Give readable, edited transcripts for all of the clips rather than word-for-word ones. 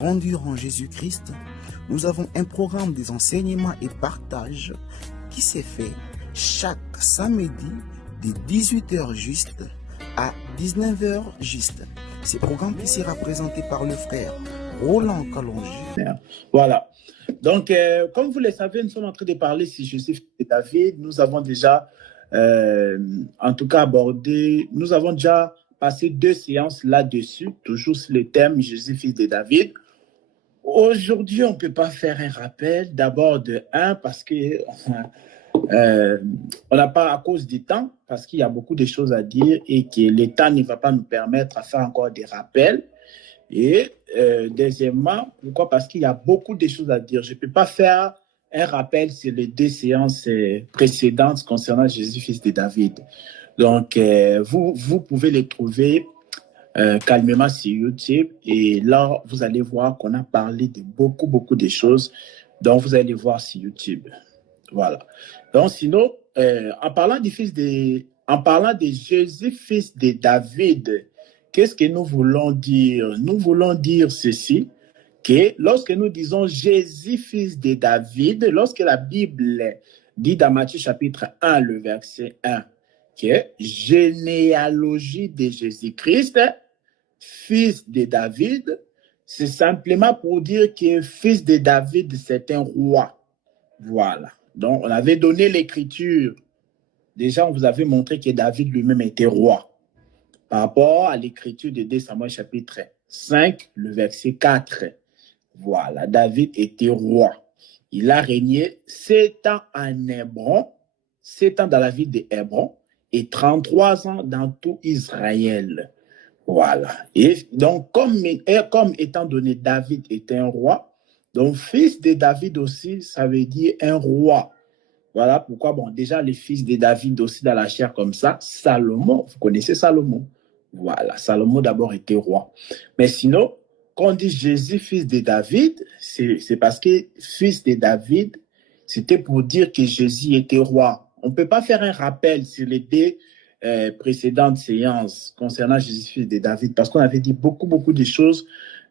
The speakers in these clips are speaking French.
Rendus en Jésus-Christ, nous avons un programme des enseignements et partages qui s'est fait chaque samedi de 18h juste à 19h juste. Ce programme qui sera présenté par le frère Roland Kalonji. Voilà. Donc, comme vous le savez, nous sommes en train de parler sur Jésus et David. Nous avons déjà, en tout cas, abordé, nous avons déjà passé 2 séances là-dessus, toujours sur le thème Jésus, fils de David. Aujourd'hui, on ne peut pas faire un rappel. D'abord, parce que on n'a pas, à cause du temps, parce qu'il y a beaucoup de choses à dire et que le temps ne va pas nous permettre à faire encore des rappels. Et deuxièmement, pourquoi? Parce qu'il y a beaucoup de choses à dire. Je ne peux pas faire un rappel sur les 2 séances précédentes concernant Jésus, fils de David. Donc, vous pouvez les trouver calmement sur YouTube. Et là, vous allez voir qu'on a parlé de beaucoup de choses. Donc, vous allez voir sur YouTube. Voilà. Donc, sinon, en parlant de Jésus, fils de David, qu'est-ce que nous voulons dire? Nous voulons dire ceci, que lorsque nous disons Jésus, fils de David, lorsque la Bible dit dans Matthieu chapitre 1, le verset 1, que généalogie de Jésus-Christ, fils de David, c'est simplement pour dire que fils de David, c'est un roi. Voilà. Donc, on avait donné l'écriture. Déjà, on vous avait montré que David lui-même était roi. Par rapport à l'écriture de 2 Samuel chapitre 5, le verset 4. Voilà, David était roi. Il a régné 7 ans en Hébron, 7 ans dans la ville de Hébron et 33 ans dans tout Israël. Voilà. Et donc, comme étant donné David était un roi, donc fils de David aussi, ça veut dire un roi. Voilà pourquoi, bon, déjà les fils de David aussi dans la chair comme ça, Salomon, vous connaissez Salomon. Voilà, Salomon d'abord était roi. Mais sinon, quand on dit Jésus, fils de David, c'est parce que fils de David, c'était pour dire que Jésus était roi. On ne peut pas faire un rappel sur les 2 précédentes séances concernant Jésus, fils de David, parce qu'on avait dit beaucoup de choses.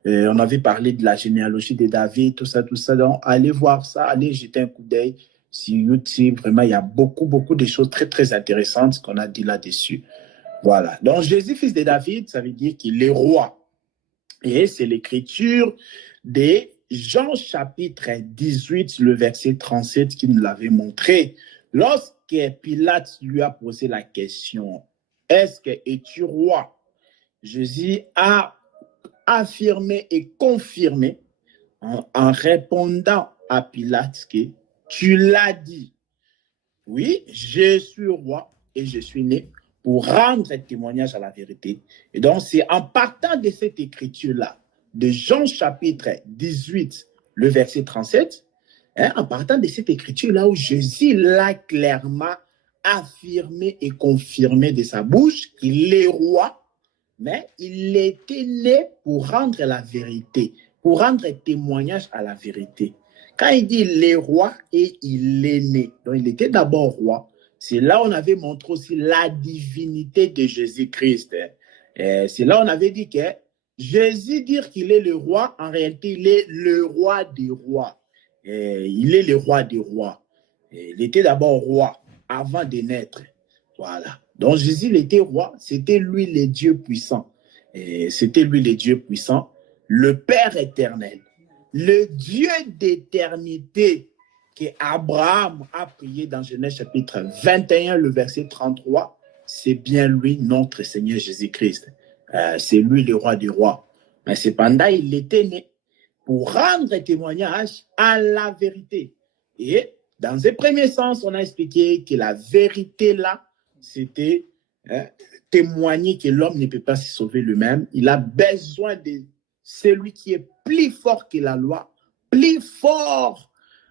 On avait parlé de la généalogie de David, tout ça. Donc, allez voir ça, allez jeter un coup d'œil sur YouTube. Vraiment, il y a beaucoup de choses très intéressantes qu'on a dit là-dessus. Voilà. Donc, Jésus, fils de David, ça veut dire qu'il est roi. Et c'est l'écriture de Jean chapitre 18, le verset 37 qui nous l'avait montré. Lorsque Pilate lui a posé la question, est-ce que es-tu roi? Jésus a affirmé et confirmé en répondant à Pilate que tu l'as dit. Oui, je suis roi et je suis né pour rendre témoignage à la vérité. Et donc, c'est en partant de cette écriture-là, de Jean chapitre 18, le verset 37, en partant de cette écriture-là où Jésus l'a clairement affirmé et confirmé de sa bouche qu'il est roi, mais il était né pour rendre la vérité, pour rendre témoignage à la vérité. Quand il dit il est roi et il est né, donc il était d'abord roi. C'est là où on avait montré aussi la divinité de Jésus-Christ. C'est là où on avait dit que Jésus dire qu'il est le roi, en réalité, il est le roi des rois. Il est le roi des rois. Il était d'abord roi avant de naître. Voilà. Donc Jésus, il était roi, c'était lui le Dieu puissant. C'était lui le Dieu puissant, le Père éternel, le Dieu d'éternité que Abraham a prié dans Genèse chapitre 21, le verset 33, c'est bien lui, notre Seigneur Jésus-Christ. C'est lui le roi des rois. Mais cependant, il était né pour rendre témoignage à la vérité. Et dans un premier sens, on a expliqué que la vérité là, c'était témoigner que l'homme ne peut pas se sauver lui-même. Il a besoin de celui qui est plus fort que la loi, plus fort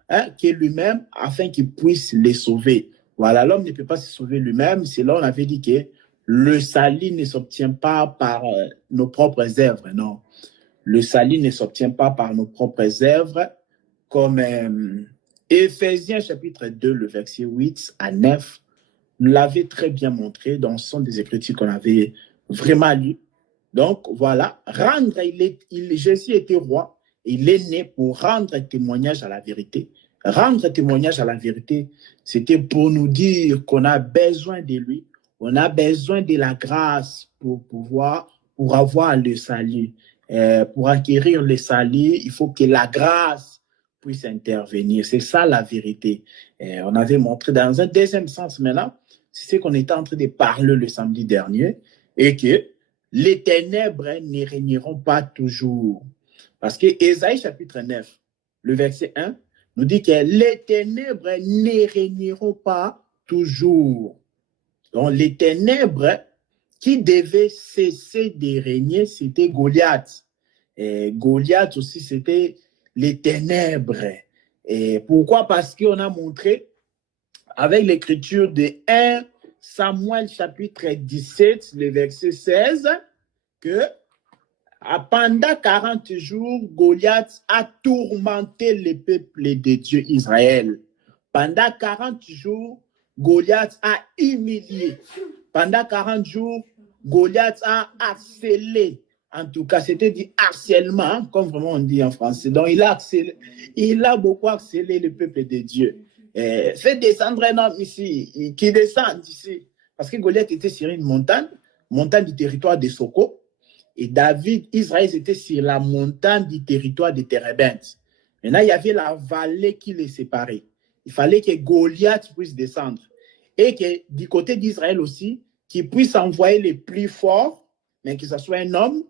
que lui-même, afin qu'il puisse les sauver. Voilà, l'homme ne peut pas se sauver lui-même. C'est là on avait dit que le salut ne s'obtient pas par nos propres œuvres, non. Le salut ne s'obtient pas par nos propres œuvres, comme Éphésiens chapitre 2, le verset 8 à 9, nous l'avait très bien montré. Donc, ce sont des écritures qu'on avait vraiment lues. Donc, voilà, Jésus était roi Il est né pour rendre témoignage à la vérité. Rendre témoignage à la vérité, c'était pour nous dire qu'on a besoin de lui. On a besoin de la grâce pour avoir le salut. Pour acquérir le salut, il faut que la grâce puisse intervenir. C'est ça la vérité. On avait montré dans un deuxième sens maintenant, c'est ce qu'on était en train de parler le samedi dernier, et que les ténèbres ne régneront pas toujours. Parce que Ésaïe chapitre 9, le verset 1, nous dit que les ténèbres ne régneront pas toujours. Donc, les ténèbres qui devaient cesser de régner, c'était Goliath. Et Goliath aussi, c'était les ténèbres. Et pourquoi? Parce qu'on a montré avec l'écriture de 1 Samuel chapitre 17, le verset 16, que pendant 40 jours, Goliath a tourmenté le peuple de Dieu Israël. Pendant 40 jours, Goliath a humilié. Pendant 40 jours, Goliath a harcelé. En tout cas, c'était du harcèlement, comme vraiment on dit en français. Donc, il a beaucoup harcelé le peuple de Dieu. Fait descendre un homme ici, qui descend ici. Parce que Goliath était sur une montagne du territoire de Soko. Et David, Israël, était sur la montagne du territoire de Térébinthe. Maintenant, il y avait la vallée qui les séparait. Il fallait que Goliath puisse descendre. Et que du côté d'Israël aussi, qu'il puisse envoyer les plus forts, mais que ce soit un homme,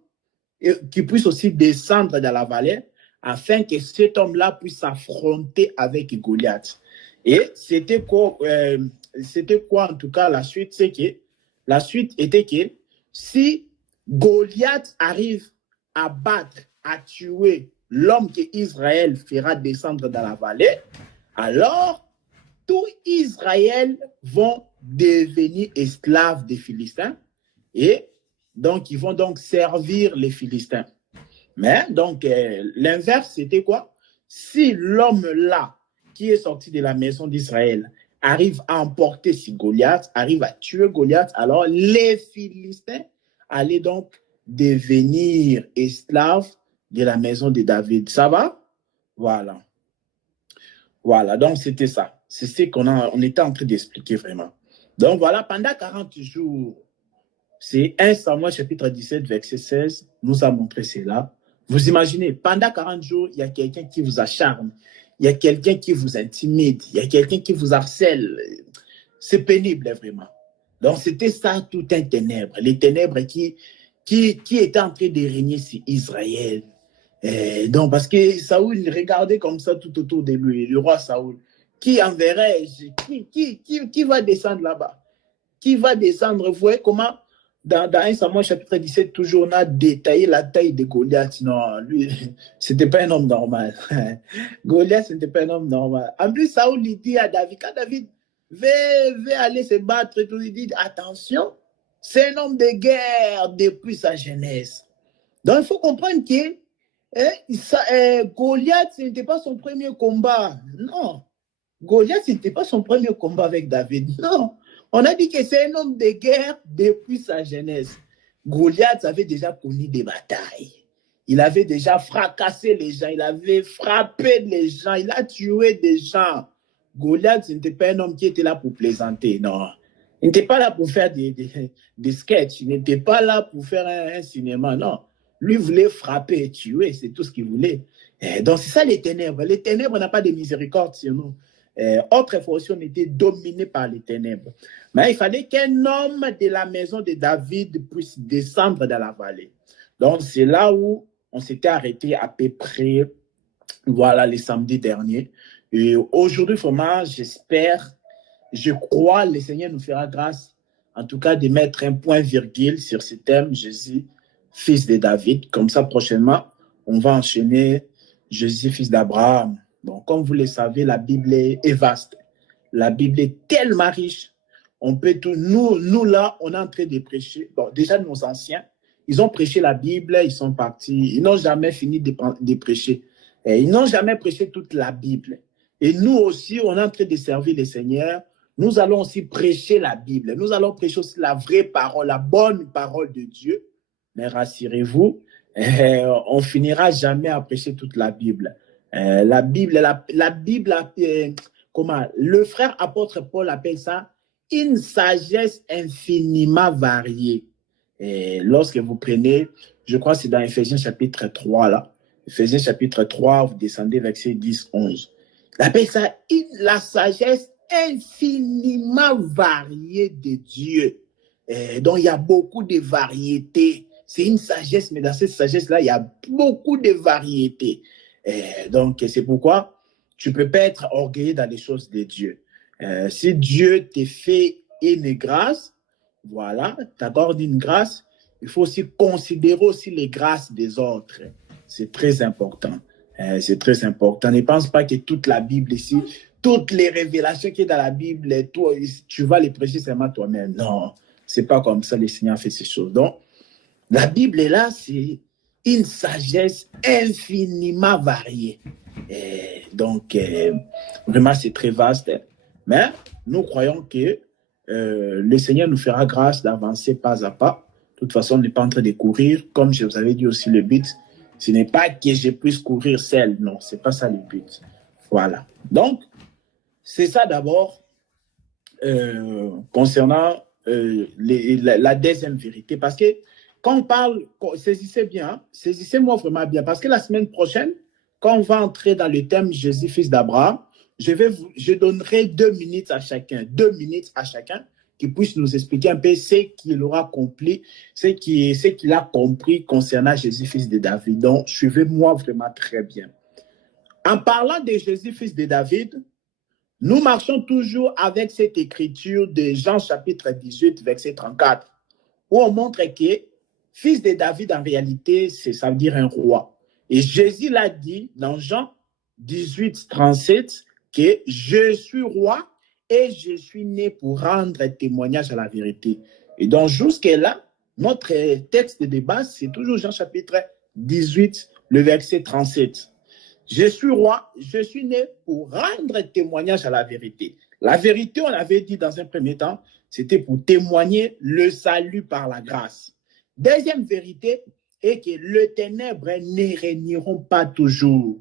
et qui puisse aussi descendre dans la vallée, afin que cet homme-là puisse s'affronter avec Goliath. Et c'était quoi en tout cas la suite? C'est que la suite était que si Goliath arrive à battre, à tuer l'homme que Israël fera descendre dans la vallée, alors tout Israël vont devenir esclaves des Philistins et donc ils vont donc servir les Philistins. Mais donc l'inverse c'était quoi? Si l'homme-là qui est sorti de la maison d'Israël arrive à emporter sur Goliath, arrive à tuer Goliath, alors les Philistins allaient donc devenir esclaves de la maison de David. Ça va? Voilà. Voilà, donc c'était ça. C'est ce qu'on était en train d'expliquer vraiment. Donc voilà, pendant 40 jours, c'est 1 Samuel chapitre 17, verset 16, nous a montré cela. Vous imaginez, pendant 40 jours, il y a quelqu'un qui vous acharne, il y a quelqu'un qui vous intimide, il y a quelqu'un qui vous harcèle. C'est pénible, vraiment. Donc c'était ça, tout un ténèbre. Les ténèbres qui étaient en train de régner sur Israël. Donc, parce que Saoul regardait comme ça tout autour de lui, le roi Saoul. Qui enverrai-je? Qui va descendre là-bas? Qui va descendre? Vous voyez comment, dans 1 Samuel chapitre 17, toujours on a détaillé la taille de Goliath. Non, lui, ce n'était pas un homme normal. Goliath, ce n'était pas un homme normal. En plus, Saoul il dit à David, quand David veut aller se battre, il dit, attention, c'est un homme de guerre depuis sa jeunesse. Donc, il faut comprendre que Goliath, ce n'était pas son premier combat. Non. Goliath, ce n'était pas son premier combat avec David. Non. On a dit que c'est un homme de guerre depuis sa jeunesse. Goliath avait déjà connu des batailles. Il avait déjà fracassé les gens. Il avait frappé les gens. Il a tué des gens. Goliath, ce n'était pas un homme qui était là pour plaisanter. Non. Il n'était pas là pour faire des sketchs. Il n'était pas là pour faire un cinéma. Non. Lui voulait frapper et tuer, c'est tout ce qu'il voulait. Donc, c'est ça les ténèbres. Les ténèbres n'ont pas de miséricorde sur nous. Autrefois aussi, on était dominé par les ténèbres. Mais il fallait qu'un homme de la maison de David puisse descendre dans la vallée. Donc, c'est là où on s'était arrêté à peu près, voilà, les samedis derniers. Et aujourd'hui, vraiment, j'espère, je crois, le Seigneur nous fera grâce, en tout cas, de mettre un point-virgule sur ce thème, Jésus, fils de David. Comme ça, prochainement, on va enchaîner Jésus, fils d'Abraham. Bon, comme vous le savez, la Bible est vaste. La Bible est tellement riche. On peut tout. Nous là, on est en train de prêcher. Bon, déjà, nos anciens, ils ont prêché la Bible, ils sont partis. Ils n'ont jamais fini de prêcher. Et ils n'ont jamais prêché toute la Bible. Et nous aussi, on est en train de servir le Seigneur. Nous allons aussi prêcher la Bible. Nous allons prêcher aussi la vraie parole, la bonne parole de Dieu. Mais rassurez-vous, on finira jamais à prêcher toute la Bible. La Bible, comment le frère apôtre Paul appelle ça une sagesse infiniment variée. Et lorsque vous prenez, je crois que c'est dans Éphésiens chapitre 3, là, Éphésiens chapitre 3, vous descendez verset 10, 11. Il appelle ça la sagesse infiniment variée de Dieu. Donc, il y a beaucoup de variétés. C'est une sagesse, mais dans cette sagesse-là, il y a beaucoup de variétés. Donc, c'est pourquoi tu ne peux pas être orgueilleux dans les choses de Dieu. Si Dieu t'a fait une grâce, voilà, t'accorde une grâce, il faut aussi considérer aussi les grâces des autres. C'est très important. C'est très important. Ne pense pas que toute la Bible ici, toutes les révélations qui sont dans la Bible, toi, tu vas les prêcher seulement toi-même. Non, c'est pas comme ça le Seigneur fait ces choses. Donc, la Bible est là, c'est une sagesse infiniment variée. Donc, vraiment, c'est très vaste. Mais nous croyons que le Seigneur nous fera grâce d'avancer pas à pas. De toute façon, on n'est pas en train de courir. Comme je vous avais dit aussi, le but, ce n'est pas que je puisse courir seul. Non, ce n'est pas ça le but. Voilà. Donc, c'est ça d'abord concernant la deuxième vérité. Parce que quand on parle, saisissez bien, hein, saisissez-moi vraiment bien. Parce que la semaine prochaine, quand on va entrer dans le thème Jésus, fils d'Abraham, je donnerai 2 minutes à chacun, qui puisse nous expliquer un peu ce qu'il aura accompli, ce qu'il a compris concernant Jésus, fils de David. Donc, suivez-moi vraiment très bien. En parlant de Jésus, fils de David, nous marchons toujours avec cette écriture de Jean chapitre 18, verset 34, où on montre que fils de David, en réalité, ça veut dire un roi. Et Jésus l'a dit dans Jean 18, 37, que je suis roi et je suis né pour rendre témoignage à la vérité. Et donc, jusque-là, notre texte de base, c'est toujours Jean chapitre 18, le verset 37. Je suis roi, je suis né pour rendre témoignage à la vérité. La vérité, on avait dit dans un premier temps, c'était pour témoigner le salut par la grâce. Deuxième vérité est que les ténèbres ne régneront pas toujours.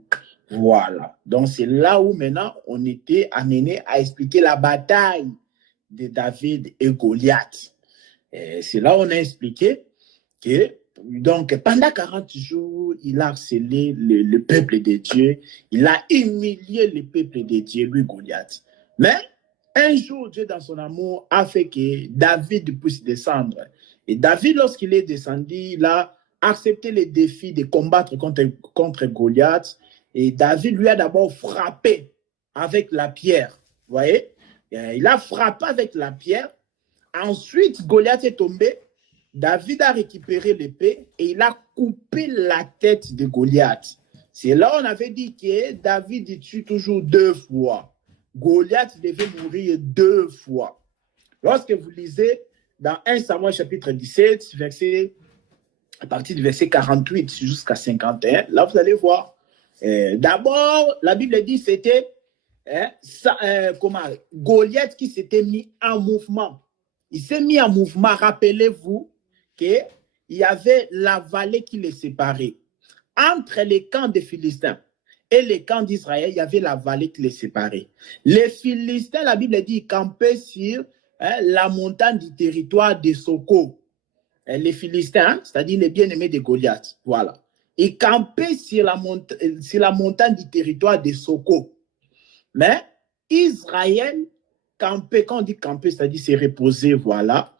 Voilà. Donc, c'est là où maintenant on était amené à expliquer la bataille de David et Goliath. C'est là où on a expliqué que donc, pendant 40 jours, il a harcelé le peuple de Dieu. Il a humilié le peuple de Dieu, lui, Goliath. Mais un jour, Dieu, dans son amour, a fait que David puisse descendre. Et David, lorsqu'il est descendu, il a accepté le défi de combattre contre Goliath. Et David lui a d'abord frappé avec la pierre. Vous voyez? Il a frappé avec la pierre. Ensuite, Goliath est tombé. David a récupéré l'épée et il a coupé la tête de Goliath. C'est là on avait dit que David tue toujours 2 fois. Goliath devait mourir 2 fois. Lorsque vous lisez dans 1 Samuel chapitre 17, à partir du verset 48 jusqu'à 51, là vous allez voir. D'abord, la Bible dit que c'était Goliath qui s'était mis en mouvement. Il s'est mis en mouvement, rappelez-vous, qu'il y avait la vallée qui les séparait. Entre les camps des Philistins et les camps d'Israël, il y avait la vallée qui les séparait. Les Philistins, la Bible dit, campaient sur la montagne du territoire de Soko. Les Philistins, c'est-à-dire les bien-aimés de Goliath, voilà. Ils campaient sur la montagne du territoire de Soko. Mais Israël campait, quand on dit camper, c'est-à-dire se reposer, voilà.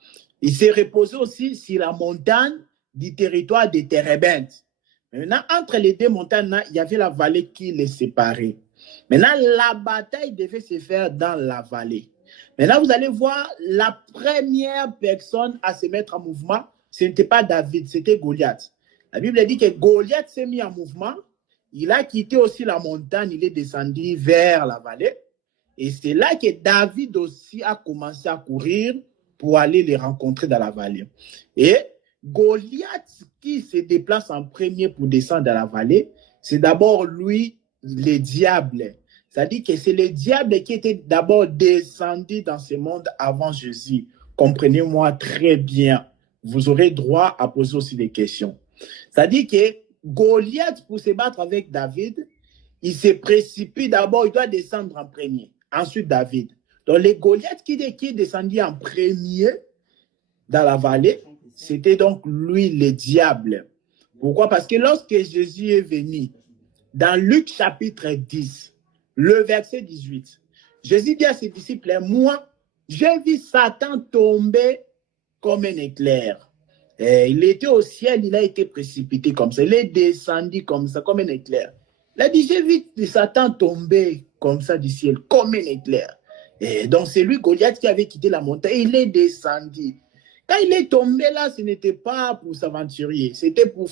Il s'est reposé aussi sur la montagne du territoire de Térébenthe. Maintenant, entre les 2 montagnes, il y avait la vallée qui les séparait. Maintenant, la bataille devait se faire dans la vallée. Maintenant, vous allez voir, la première personne à se mettre en mouvement, ce n'était pas David, c'était Goliath. La Bible dit que Goliath s'est mis en mouvement. Il a quitté aussi la montagne, il est descendu vers la vallée. Et c'est là que David aussi a commencé à courir pour aller les rencontrer dans la vallée. Et Goliath, qui se déplace en premier pour descendre dans la vallée, c'est d'abord lui, le diable. C'est-à-dire que c'est le diable qui était d'abord descendu dans ce monde avant Jésus. Comprenez-moi très bien. Vous aurez droit à poser aussi des questions. C'est-à-dire que Goliath, pour se battre avec David, il se précipite d'abord, il doit descendre en premier. Ensuite, David. Donc, les Goliath qui est descendu en premier dans la vallée, c'était donc lui, le diable. Pourquoi? Parce que lorsque Jésus est venu, dans Luc chapitre 10, le verset 18, Jésus dit à ses disciples, moi, j'ai vu Satan tomber comme un éclair. Et il était au ciel, il a été précipité comme ça. Il est descendu comme ça, comme un éclair. Il a dit, j'ai vu Satan tomber comme ça du ciel, comme un éclair. Et donc, c'est lui, Goliath, qui avait quitté la montagne. Il est descendu. Quand il est tombé là, ce n'était pas pour s'aventurer. C'était pour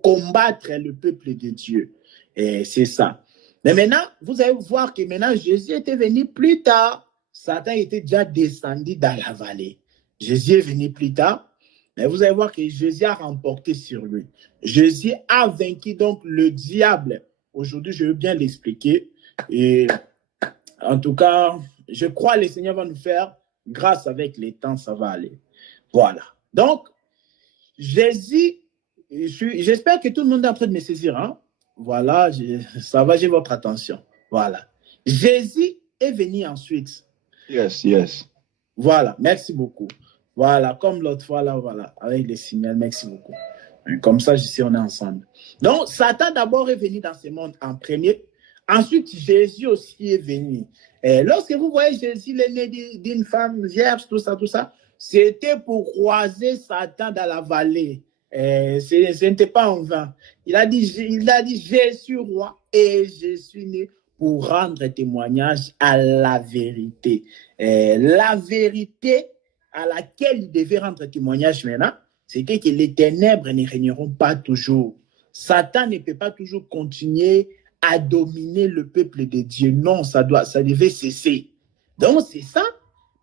combattre le peuple de Dieu. Et c'est ça. Mais maintenant, vous allez voir que maintenant, Jésus était venu plus tard. Satan était déjà descendu dans la vallée. Jésus est venu plus tard. Mais vous allez voir que Jésus a remporté sur lui. Jésus a vaincu donc le diable. Aujourd'hui, je veux bien l'expliquer. Et en tout cas, je crois que le Seigneur va nous faire grâce avec les temps, ça va aller. Voilà. Donc, Jésus, j'espère que tout le monde est en train de me saisir. Hein? Voilà, ça va, j'ai votre attention. Voilà. Jésus est venu ensuite. Yes, yes. Voilà, merci beaucoup. Voilà, comme l'autre fois, là, voilà, avec les signaux, merci beaucoup. Comme ça, je sais, on est ensemble. Donc, Satan d'abord est venu dans ce monde en premier. Ensuite, Jésus aussi est venu. Et lorsque vous voyez Jésus, il est né d'une femme vierge, tout ça, c'était pour croiser Satan dans la vallée. Ce n'était pas en vain. Il a dit, je suis roi et je suis né pour rendre témoignage à la vérité. La vérité à laquelle il devait rendre témoignage maintenant, c'était que les ténèbres ne régneront pas toujours. Satan ne peut pas toujours continuer à dominer le peuple de Dieu. Non, ça devait cesser. Donc, c'est ça.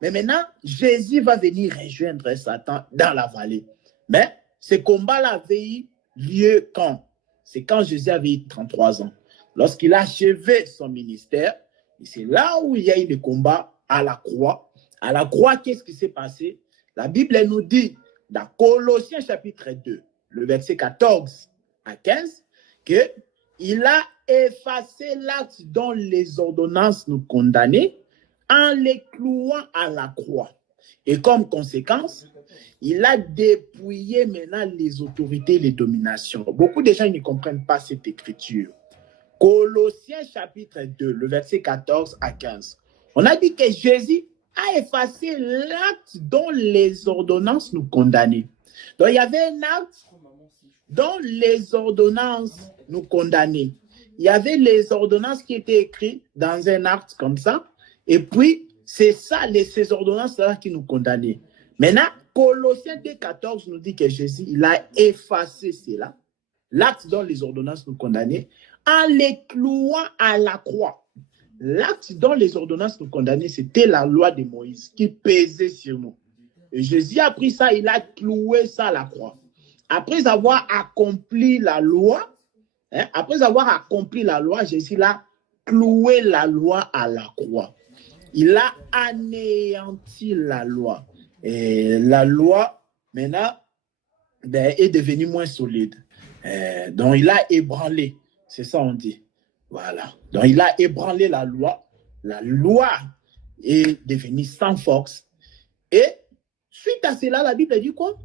Mais maintenant, Jésus va venir rejoindre Satan dans la vallée. Mais ce combat-là avait eu lieu quand? C'est quand Jésus avait eu 33 ans. Lorsqu'il a achevé son ministère, et c'est là où il y a eu le combat à la croix. À la croix, qu'est-ce qui s'est passé? La Bible nous dit, dans Colossiens chapitre 2, le verset 14 à 15, qu'il a effacé l'acte dont les ordonnances nous condamnaient en les clouant à la croix. Et comme conséquence, il a dépouillé maintenant les autorités, les dominations. Beaucoup de gens ne comprennent pas cette écriture. Colossiens chapitre 2, le verset 14 à 15. On a dit que Jésus a effacé l'acte dont les ordonnances nous condamnaient. Donc, il y avait un acte dont les ordonnances nous condamnaient. Il y avait les ordonnances qui étaient écrites dans un acte comme ça. Et puis, c'est ça, ces ordonnances-là qui nous condamnaient. Maintenant, Colossiens 2,14 nous dit que Jésus, il a effacé cela, l'acte dont les ordonnances nous condamnaient, en les clouant à la croix. L'acte dont les ordonnances nous condamnaient, c'était la loi de Moïse qui pesait sur nous. Et Jésus a pris ça, il a cloué ça à la croix. Après avoir accompli la loi, Jésus a cloué la loi à la croix. Il a anéanti la loi. Et la loi, maintenant, est devenue moins solide. Donc, il a ébranlé. C'est ça on dit. Voilà. Donc, il a ébranlé la loi. La loi est devenue sans force. Et suite à cela, la Bible dit quoi?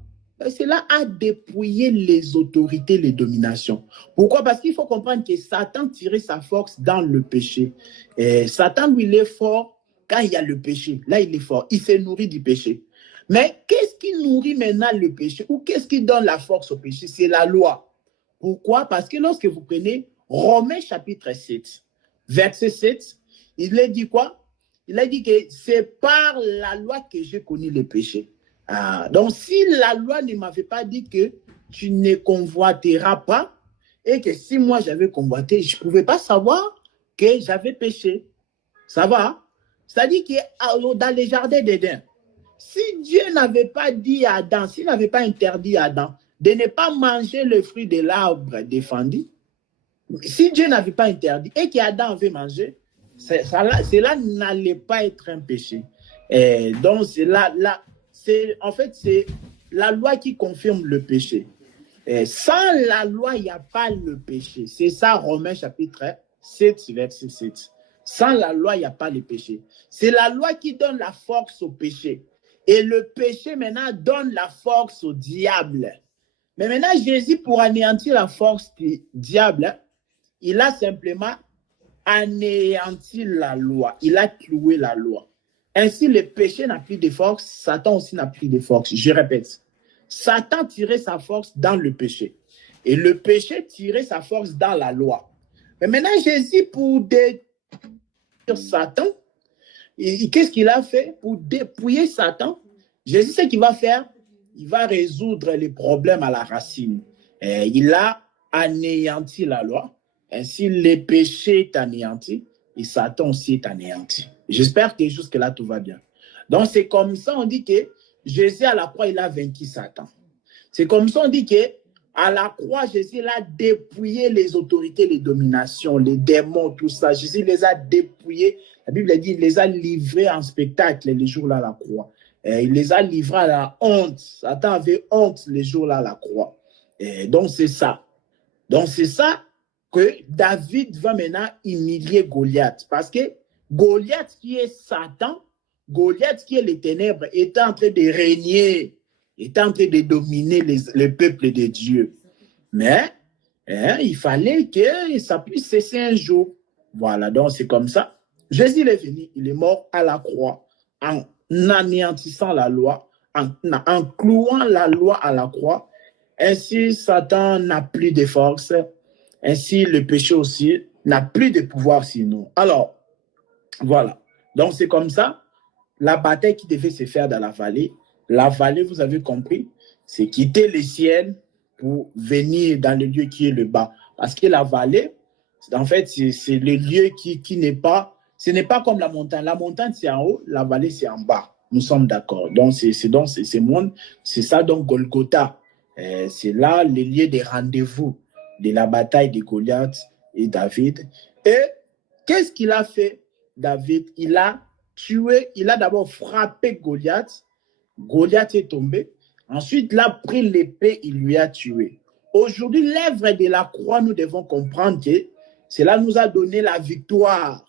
Cela a dépouillé les autorités, les dominations. Pourquoi? Parce qu'il faut comprendre que Satan tirait sa force dans le péché. Et Satan, lui, il est fort quand il y a le péché. Là, il est fort. Il se nourrit du péché. Mais qu'est-ce qui nourrit maintenant le péché? Ou qu'est-ce qui donne la force au péché? C'est la loi. Pourquoi? Parce que lorsque vous prenez Romains chapitre 7, verset 7, il a dit quoi? Il a dit que c'est par la loi que j'ai connu le péché. Donc, si la loi ne m'avait pas dit que tu ne convoiteras pas, et que si moi j'avais convoité, je ne pouvais pas savoir que j'avais péché. Ça va? C'est-à-dire que dans les jardins d'Éden, si Dieu n'avait pas dit à Adam, s'il n'avait pas interdit à Adam de ne pas manger le fruit de l'arbre défendu, si Dieu n'avait pas interdit et qu'Adam avait mangé, cela n'allait pas être un péché. Et donc, c'est la loi qui confirme le péché. Sans la loi, il n'y a pas le péché. C'est ça, Romains chapitre 7, verset 7. Sans la loi, il n'y a pas le péché. C'est la loi qui donne la force au péché. Et le péché, maintenant, donne la force au diable. Mais maintenant, Jésus, pour anéantir la force du diable, il a simplement anéanti la loi. Il a cloué la loi. Ainsi, le péché n'a plus de force, Satan aussi n'a plus de force. Je répète, Satan tirait sa force dans le péché. Et le péché tirait sa force dans la loi. Mais maintenant, Jésus, pour détruire Satan, qu'est-ce qu'il a fait? Pour dépouiller Satan, Jésus, ce qu'il va faire, il va résoudre les problèmes à la racine. Il a anéanti la loi. Ainsi, le péché est anéanti et Satan aussi est anéanti. J'espère que jusque-là, tout va bien. Donc, c'est comme ça, on dit que Jésus, à la croix, il a vaincu Satan. C'est comme ça, on dit que à la croix, Jésus il a dépouillé les autorités, les dominations, les démons, tout ça. Jésus les a dépouillés. La Bible dit, il les a livrés en spectacle les jours-là à la croix. Il les a livrés à la honte. Satan avait honte les jours-là à la croix. Donc, c'est ça. Donc, c'est ça que David va maintenant humilier Goliath. Parce que Goliath, qui est Satan, Goliath, qui est les ténèbres, est en train de régner, est en train de dominer le peuple de Dieu. Mais il fallait que ça puisse cesser un jour. Voilà, donc c'est comme ça. Jésus est venu, il est mort à la croix en anéantissant la loi, en clouant la loi à la croix. Ainsi, Satan n'a plus de force. Ainsi, le péché aussi n'a plus de pouvoir sur nous. Alors, voilà. Donc, c'est comme ça. La bataille qui devait se faire dans la vallée, vous avez compris, c'est quitter le ciel pour venir dans le lieu qui est le bas. Parce que la vallée, en fait, c'est le lieu qui n'est pas, ce n'est pas comme la montagne. La montagne, c'est en haut, la vallée, c'est en bas. Nous sommes d'accord. Donc, c'est ça, donc, Golgotha. C'est là le lieu des rendez-vous de la bataille de Goliath et David. Et qu'est-ce qu'il a fait, David? Il a tué, il a d'abord frappé Goliath. Goliath est tombé. Ensuite, il a pris l'épée, il lui a tué. Aujourd'hui, l'œuvre de la croix, nous devons comprendre que cela nous a donné la victoire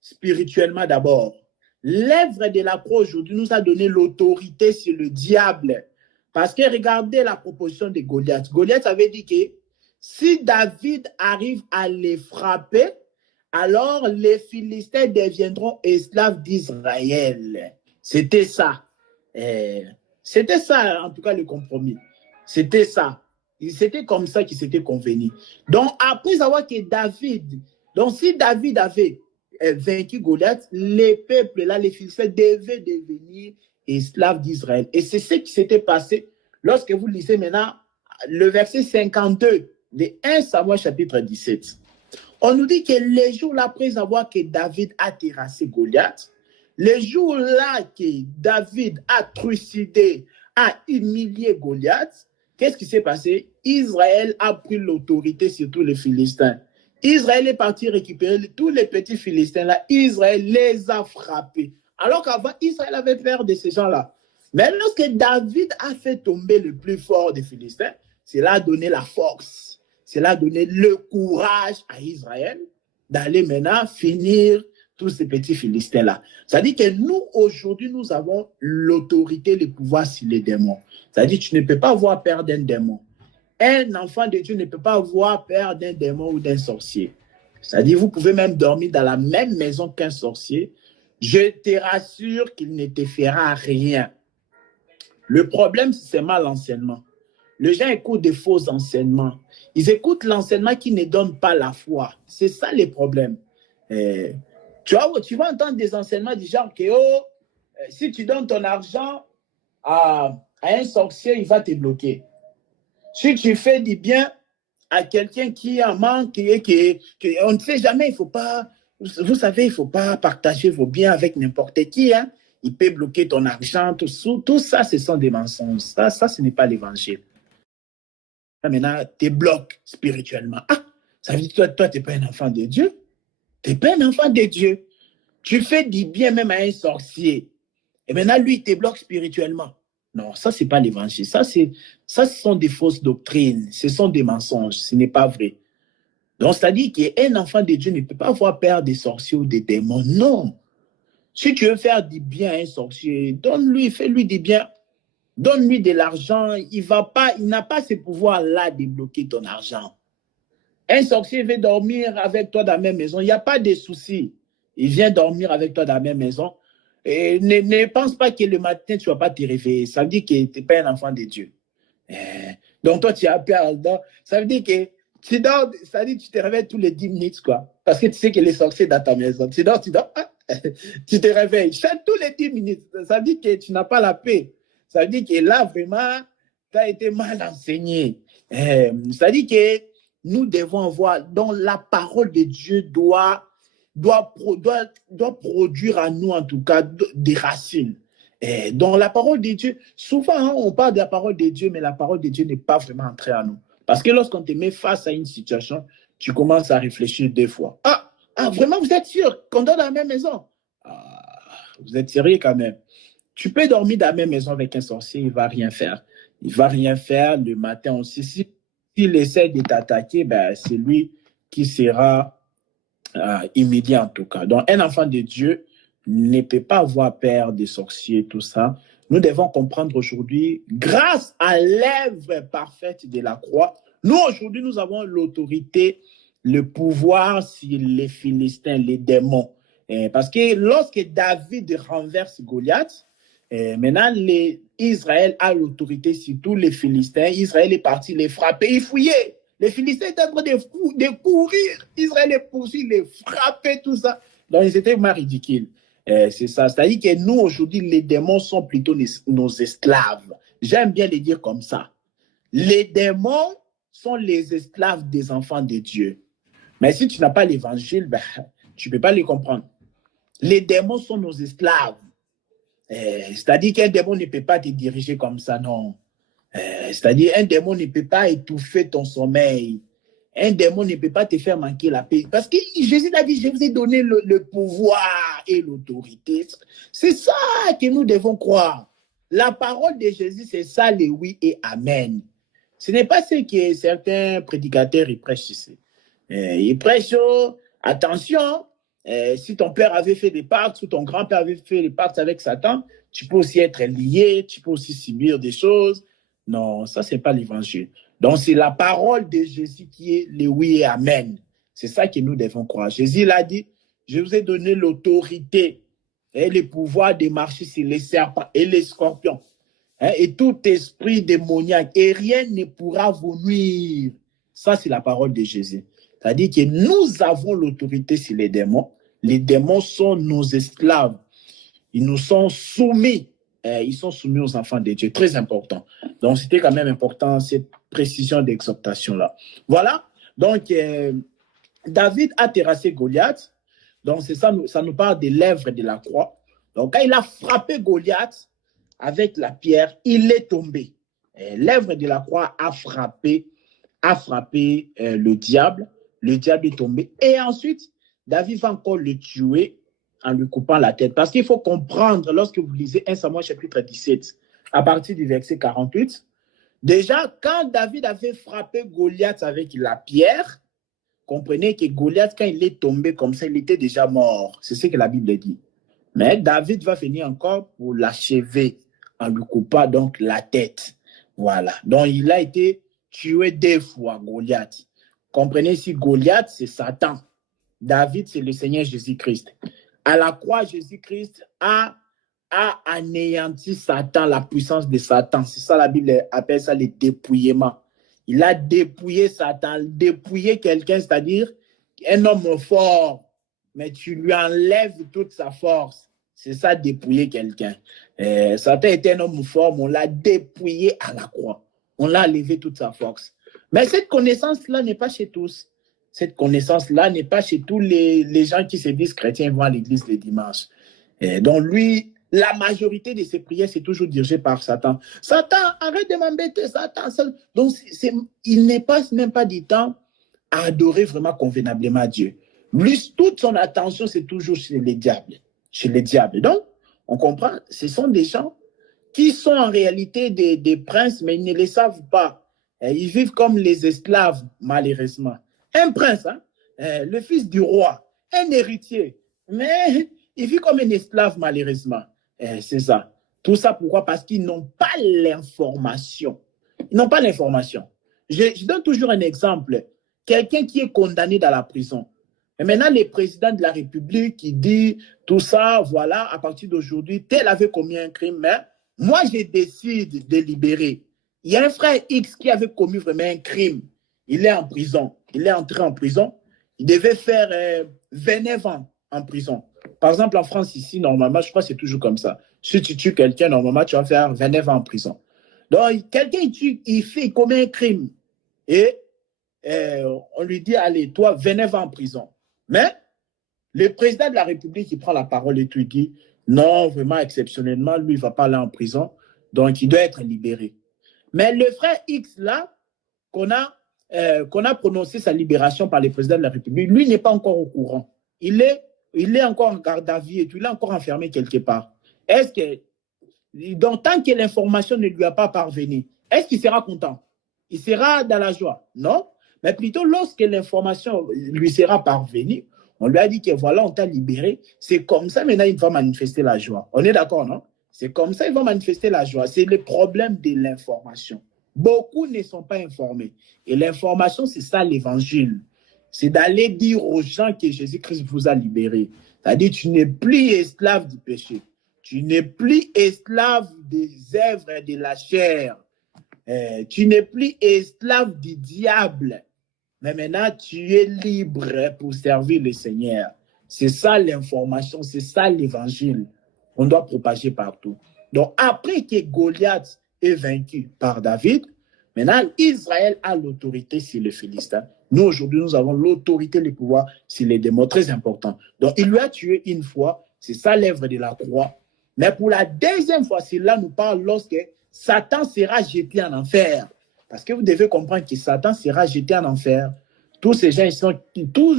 spirituellement d'abord. L'œuvre de la croix aujourd'hui nous a donné l'autorité sur le diable. Parce que regardez la proposition de Goliath. Goliath avait dit que si David arrive à les frapper, alors les Philistins deviendront esclaves d'Israël. C'était ça. C'était ça, en tout cas, le compromis. C'était ça. C'était comme ça qu'il s'était convenu. Donc, après avoir que David, donc si David avait vaincu Goliath, les peuples, là, les Philistins devaient devenir esclaves d'Israël. Et c'est ce qui s'était passé lorsque vous lisez maintenant le verset 52 de 1 Samuel chapitre 17. On nous dit que les jours après avoir que David a terrassé Goliath, les jours-là que David a trucidé, a humilié Goliath, qu'est-ce qui s'est passé? Israël a pris l'autorité sur tous les Philistins. Israël est parti récupérer tous les petits Philistins là. Israël les a frappés. Alors qu'avant, Israël avait peur de ces gens-là. Mais lorsque David a fait tomber le plus fort des Philistins, cela a donné la force. Cela a donné le courage à Israël d'aller maintenant finir tous ces petits Philistins-là. C'est-à-dire que nous, aujourd'hui, nous avons l'autorité, le pouvoir sur les démons. C'est-à-dire que tu ne peux pas avoir peur d'un démon. Un enfant de Dieu ne peut pas avoir peur d'un démon ou d'un sorcier. C'est-à-dire vous pouvez même dormir dans la même maison qu'un sorcier. Je te rassure qu'il ne te fera rien. Le problème, c'est seulement l'enseignement. Les gens écoutent des faux enseignements. Ils écoutent l'enseignement qui ne donne pas la foi. C'est ça le problème. Tu vas entendre des enseignements du genre que si tu donnes ton argent à un sorcier, il va te bloquer. Si tu fais du bien à quelqu'un qui en manque, on ne sait jamais, il faut pas, vous savez, il ne faut pas partager vos biens avec n'importe qui. Hein. Il peut bloquer ton argent, tout ça, ce sont des mensonges. Ça, ce n'est pas l'évangile. Maintenant, tu bloques spirituellement. Ah, ça veut dire que toi, tu n'es pas un enfant de Dieu. Tu n'es pas un enfant de Dieu. Tu fais du bien même à un sorcier. Et maintenant, lui, il te bloque spirituellement. Non, ça, ce n'est pas l'évangile. Ça, ce sont des fausses doctrines. Ce sont des mensonges. Ce n'est pas vrai. Donc, c'est-à-dire qu'un enfant de Dieu ne peut pas avoir peur des sorciers ou des démons. Non. Si tu veux faire du bien à un sorcier, donne-lui, fais-lui du bien. Donne-lui de l'argent. Il n'a pas ce pouvoir-là de bloquer ton argent. Un sorcier veut dormir avec toi dans la même maison. Il n'y a pas de souci. Il vient dormir avec toi dans la même maison. Et ne pense pas que le matin, tu ne vas pas te réveiller. Ça veut dire que tu n'es pas un enfant de Dieu. Donc, toi, tu as peur. Ça veut dire que tu dors, ça veut dire que tu te réveilles tous les 10 minutes, quoi. Parce que tu sais que les sorciers dans ta maison. Tu dors, tu te réveilles. Tous les 10 minutes. Ça veut dire que tu n'as pas la paix. Ça veut dire que là, vraiment, tu as été mal enseigné. Ça veut dire que nous devons voir, donc la parole de Dieu doit produire à nous, en tout cas, des racines. Donc, la parole de Dieu, souvent, on parle de la parole de Dieu, mais la parole de Dieu n'est pas vraiment entrée en nous. Parce que lorsqu'on te met face à une situation, tu commences à réfléchir 2 fois. Ah, vraiment, vous êtes sûr qu'on dort dans la même maison? Vous êtes sérieux quand même? Tu peux dormir dans la même maison avec un sorcier, il ne va rien faire. Il ne va rien faire le matin aussi. S'il essaie de t'attaquer, ben, c'est lui qui sera immédiat en tout cas. Donc, un enfant de Dieu ne peut pas avoir peur des sorciers, tout ça. Nous devons comprendre aujourd'hui, grâce à l'œuvre parfaite de la croix, nous aujourd'hui, nous avons l'autorité, le pouvoir sur les Philistins, les démons. Parce que lorsque David renverse Goliath, maintenant, Israël a l'autorité sur tous les Philistins. Israël est parti les frapper, il fouillait. Les Philistins étaient en train de courir. Israël les poursuit, les frapper, tout ça. Donc, ils étaient vraiment ridicules. C'est ça. C'est-à-dire que nous, aujourd'hui, les démons sont plutôt nos esclaves. J'aime bien les dire comme ça. Les démons sont les esclaves des enfants de Dieu. Mais si tu n'as pas l'évangile, ben, tu ne peux pas les comprendre. Les démons sont nos esclaves. C'est-à-dire qu'un démon ne peut pas te diriger comme ça, non. C'est-à-dire un démon ne peut pas étouffer ton sommeil. Un démon ne peut pas te faire manquer la paix. Parce que Jésus a dit, je vous ai donné le pouvoir et l'autorité. C'est ça que nous devons croire. La parole de Jésus, c'est ça, le oui et amen. Ce n'est pas ce que certains prédicateurs ils prêchent ici. Ils prêchent, attention, si ton père avait fait des pactes ou ton grand-père avait fait des pactes avec Satan, tu peux aussi être lié, tu peux aussi subir des choses. Non, ça, ce n'est pas l'évangile. Donc, c'est la parole de Jésus qui est le oui et amen. C'est ça que nous devons croire. Jésus l'a dit, je vous ai donné l'autorité et le pouvoir de marcher sur les serpents et les scorpions. Et tout esprit démoniaque, et rien ne pourra vous nuire. Ça, c'est la parole de Jésus. C'est-à-dire que nous avons l'autorité sur les démons. Les démons sont nos esclaves. Ils nous sont soumis. Ils sont soumis aux enfants de Dieu. Très important. Donc, c'était quand même important, cette précision d'exhortation-là. Voilà. Donc, David a terrassé Goliath. Donc, c'est ça, ça nous parle des lèvres de la croix. Donc, quand il a frappé Goliath avec la pierre, il est tombé. L'œuvre de la croix a frappé le diable. Le diable est tombé. Et ensuite, David va encore le tuer en lui coupant la tête. Parce qu'il faut comprendre, lorsque vous lisez 1 Samuel chapitre 17, à partir du verset 48, déjà, quand David avait frappé Goliath avec la pierre, comprenez que Goliath, quand il est tombé comme ça, il était déjà mort. C'est ce que la Bible dit. Mais David va venir encore pour l'achever en lui coupant donc la tête. Voilà. Donc, il a été tué 2 fois, Goliath. Comprenez ici, Goliath, c'est Satan. David, c'est le Seigneur Jésus-Christ. À la croix, Jésus-Christ a anéanti Satan, la puissance de Satan. C'est ça, la Bible appelle ça le dépouillement. Il a dépouillé Satan, dépouillé quelqu'un, c'est-à-dire un homme fort, mais tu lui enlèves toute sa force. C'est ça, dépouiller quelqu'un. Satan était un homme fort, mais on l'a dépouillé à la croix. On l'a enlevé toute sa force. Mais cette connaissance-là n'est pas chez tous. Cette connaissance-là n'est pas chez tous les gens qui se disent chrétiens et vont à l'église le dimanche. Donc lui, la majorité de ses prières, c'est toujours dirigé par Satan. Satan, arrête de m'embêter, Satan. Donc il ne passe même pas du temps à adorer vraiment convenablement Dieu. Lui, toute son attention, c'est toujours chez les diables. Chez les diables. Donc, on comprend, ce sont des gens qui sont en réalité des princes, mais ils ne les savent pas. Ils vivent comme les esclaves, malheureusement. Un prince, hein, le fils du roi, un héritier, mais il vit comme un esclave, malheureusement. C'est ça. Tout ça, pourquoi? Parce qu'ils n'ont pas l'information. Ils n'ont pas l'information. Je donne toujours un exemple. Quelqu'un qui est condamné dans la prison. Et maintenant, le président de la République qui dit tout ça, voilà, à partir d'aujourd'hui, tel avait commis un crime, mais moi, je décide de libérer. Il y a un frère X qui avait commis vraiment un crime. Il est en prison. Il est entré en prison. Il devait faire 29 ans en prison. Par exemple, en France, ici, normalement, je crois que c'est toujours comme ça. Si tu tues quelqu'un, normalement, tu vas faire 29 ans en prison. Donc, quelqu'un, il commet un crime. Et on lui dit, allez, toi, 29 ans en prison. Mais le président de la République, il prend la parole et il dit, non, vraiment, exceptionnellement, lui, il ne va pas aller en prison. Donc, il doit être libéré. Mais le frère X, là, qu'on a prononcé sa libération par le président de la République, lui n'est pas encore au courant. Il est encore en garde à vue et il est encore enfermé quelque part. Est-ce que, donc, tant que l'information ne lui a pas parvenu, est-ce qu'il sera content? Il sera dans la joie? Non. Mais plutôt, lorsque l'information lui sera parvenue, on lui a dit que voilà, on t'a libéré. C'est comme ça, maintenant, il va manifester la joie. On est d'accord, non? C'est comme ça, il va manifester la joie. C'est le problème de l'information. Beaucoup ne sont pas informés. Et l'information, c'est ça l'évangile. C'est d'aller dire aux gens que Jésus-Christ vous a libéré. C'est-à-dire, tu n'es plus esclave du péché. Tu n'es plus esclave des œuvres de la chair. Tu n'es plus esclave du diable. Mais maintenant, tu es libre pour servir le Seigneur. C'est ça l'information, c'est ça l'évangile. On doit propager partout. Donc, après que Goliath est vaincu par David, maintenant, Israël a l'autorité sur les Philistins. Nous, aujourd'hui, nous avons l'autorité, le pouvoir sur les démons, très important. Donc, il lui a tué une fois, c'est ça l'œuvre de la croix. Mais pour la deuxième fois, c'est là nous parle lorsque Satan sera jeté en enfer. Parce que vous devez comprendre que Satan sera jeté en enfer. Tous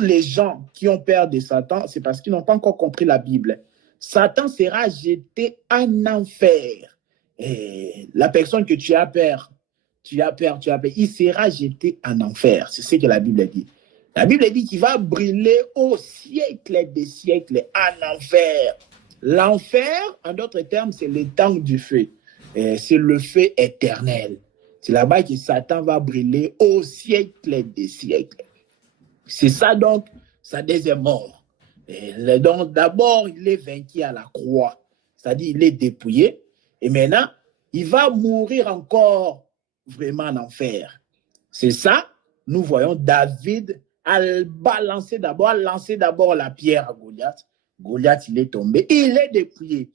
les gens qui ont peur de Satan, c'est parce qu'ils n'ont pas encore compris la Bible. Satan sera jeté en enfer. Et la personne que tu as peur, il sera jeté en enfer. C'est ce que la Bible dit. La Bible dit qu'il va brûler au siècle des siècles en enfer. L'enfer, en d'autres termes, c'est le temps du feu. C'est le feu éternel. C'est là-bas que Satan va brûler au siècle des siècles. C'est ça donc, sa deuxième mort. Donc d'abord, il est vaincu à la croix. C'est-à-dire, il est dépouillé. Et maintenant, il va mourir encore vraiment en enfer. C'est ça, nous voyons David a lancé d'abord la pierre à Goliath. Goliath, il est tombé. Il est dépouillé.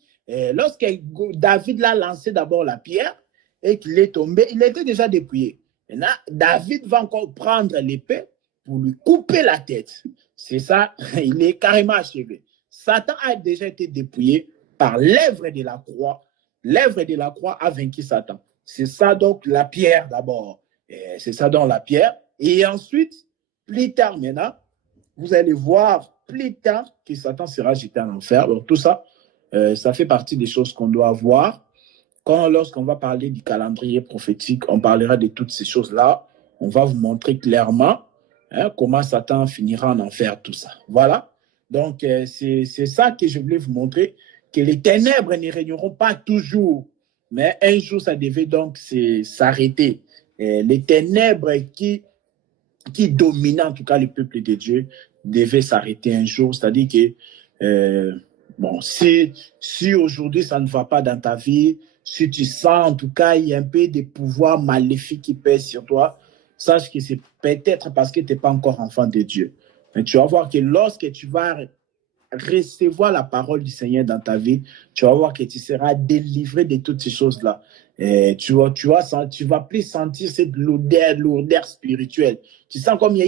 Lorsque David l'a lancé d'abord la pierre, et qu'il est tombé, il était déjà dépouillé. Maintenant, David va encore prendre l'épée pour lui couper la tête. C'est ça, il est carrément achevé. Satan a déjà été dépouillé par l'œuvre de la croix. L'œuvre de la croix a vaincu Satan. C'est ça donc la pierre d'abord. C'est ça donc la pierre. Et ensuite, plus tard maintenant, vous allez voir plus tard que Satan sera jeté en enfer. Donc tout ça, ça fait partie des choses qu'on doit voir. Lorsqu'on va parler du calendrier prophétique, on parlera de toutes ces choses-là. On va vous montrer clairement comment Satan finira en enfer, tout ça. Voilà. Donc, c'est ça que je voulais vous montrer, que les ténèbres ne régneront pas toujours, mais un jour, ça devait donc s'arrêter. Les ténèbres qui dominaient en tout cas le peuple de Dieu devaient s'arrêter un jour. C'est-à-dire que, si aujourd'hui, ça ne va pas dans ta vie, si tu sens, en tout cas, il y a un peu de pouvoir maléfique qui pèse sur toi, sache que c'est peut-être parce que tu n'es pas encore enfant de Dieu. Mais tu vas voir que lorsque tu vas recevoir la parole du Seigneur dans ta vie, tu vas voir que tu seras délivré de toutes ces choses-là. Tu vas plus sentir cette lourdeur spirituelle. Tu sens comme il y a